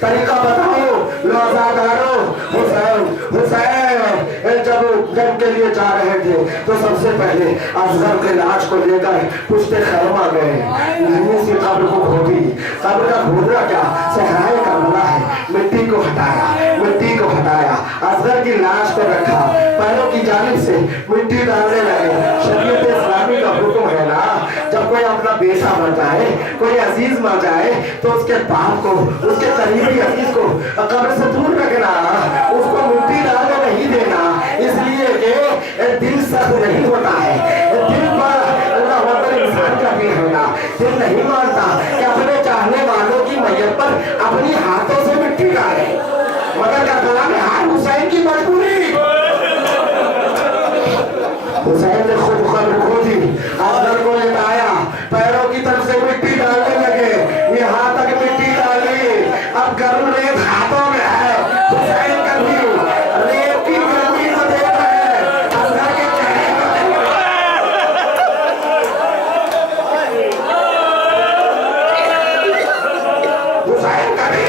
طریقہ بتاؤ لو عزادارو حسین جب جنگ کے لیے جا رہے تھے تو سب سے پہلے اصغر کے لاش کو لے کر پشت خیمہ گئے ننھی سی قبر کو کھودی قبر کا کھودنا کیا صحرائے کربلا ہے مٹی کو ہٹایا اصغر کی لاش کو رکھا پیروں کی جانب سے مٹی ڈالنے لگے شریعت اسلامی کا حکم ہے نا جب کوئی اپنا بیٹا مر جائے کوئی عزیز مر جائے تو اس کے باپ کو اس کے قریبی عزیز کو قبر سے دور رکھنا اس کو مٹی ڈالنے نہیں دینا اس لیے کہ دل سخت نہیں ہوتا ہے دل پر اللہ اکبر انسان کا دل ہے نا دل نہیں مانتا کہ اپنے چاہنے والوں کی میت پر اپنی ہاتھوں سے مٹی ڈالے مگر کربلا میں ہر حسین کی مجبوری حسین نے خود قبر کھودی اصغر کو لٹایا پیروں کی طرف سے مٹی ڈالنے لگے یہاں تک مٹی ڈالی اب گرم ریت ہاتھوں میں ہے حسین کبھی ریت کی گرمی کو دیکھ رہے ہیں اصغر کے چہرے کو دیکھ حسین کبھی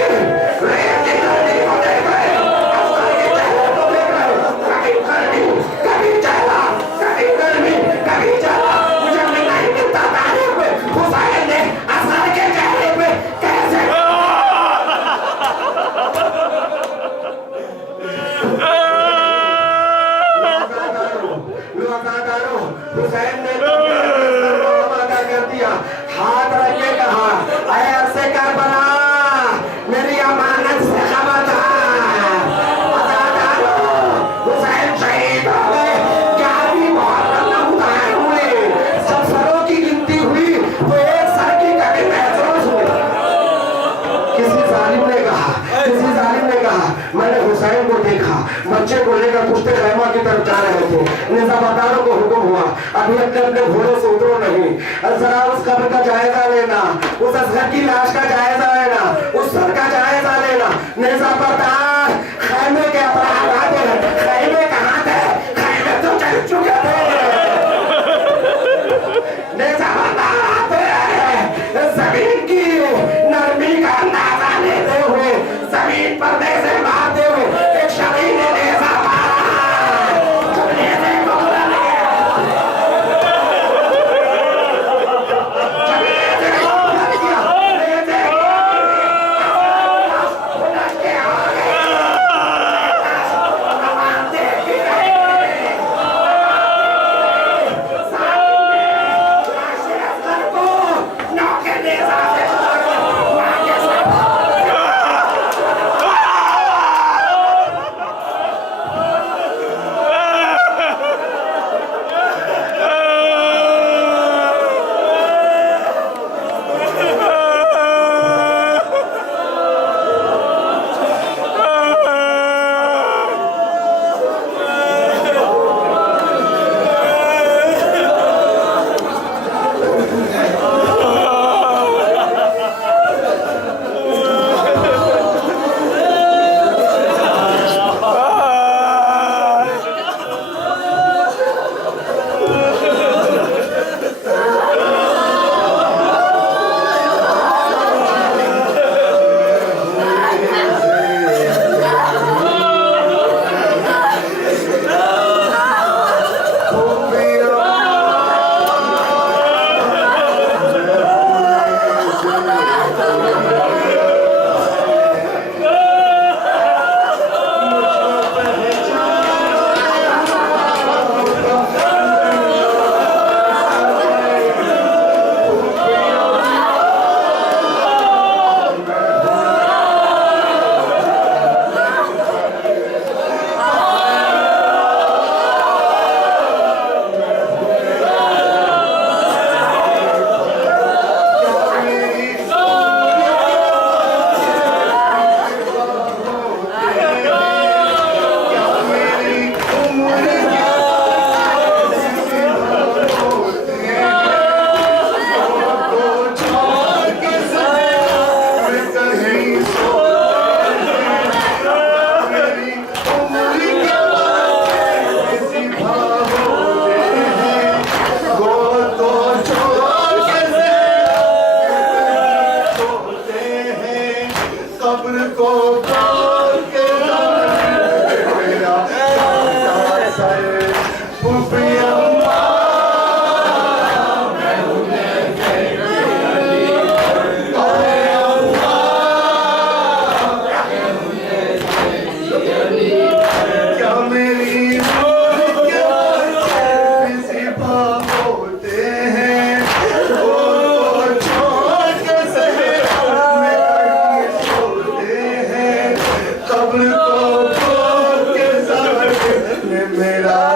ریت کی گرمی کو دیکھ رہے ہیں اصغر کے چہرے کو دیکھ رہے ہیں کبھی گرمی کبھی چہرہ کبھی گرمی کبھی چہرہ مجھے نہیں ملتا تاریخ میں حسین نے اصغر کے چہرے پہ کیسے حسین نے ادا کر دیا ہاتھ رکھ کے کہا اے عرص کربلا میری امانت سے خبردار حسین شہید ہو گئے 11ویں محرم نمودار ہوئے سب سروں کی گنتی ہوئی تو ایک سر کی کمی محسوس ہوئی کسی ظالم نے کہا میں نے حسین کو دیکھا بچے کو لے کر پشت خیمہ کی طرف جا رہے تھے نظامداروں کو حکم ہوا ابھی اپنے گھوڑوں سے اترو نہیں ذرا اس قبر کا جائزہ لینا اس اصغر کی لاش کا جائزہ لینا اس سر کا جائزہ لینا نظامدار خیمے کے اپراہ آتے ہیں خیمے کہاں تھے خیمے تو چل چکے تھے نظامدار آتے ہیں زمین کی نرمی کا اندازہ لیتے ہوئے زمین پر نیزے مارتے ہوئے ایک شقی نے نیزہ مارا جب نیزے کو نیزے نے میرا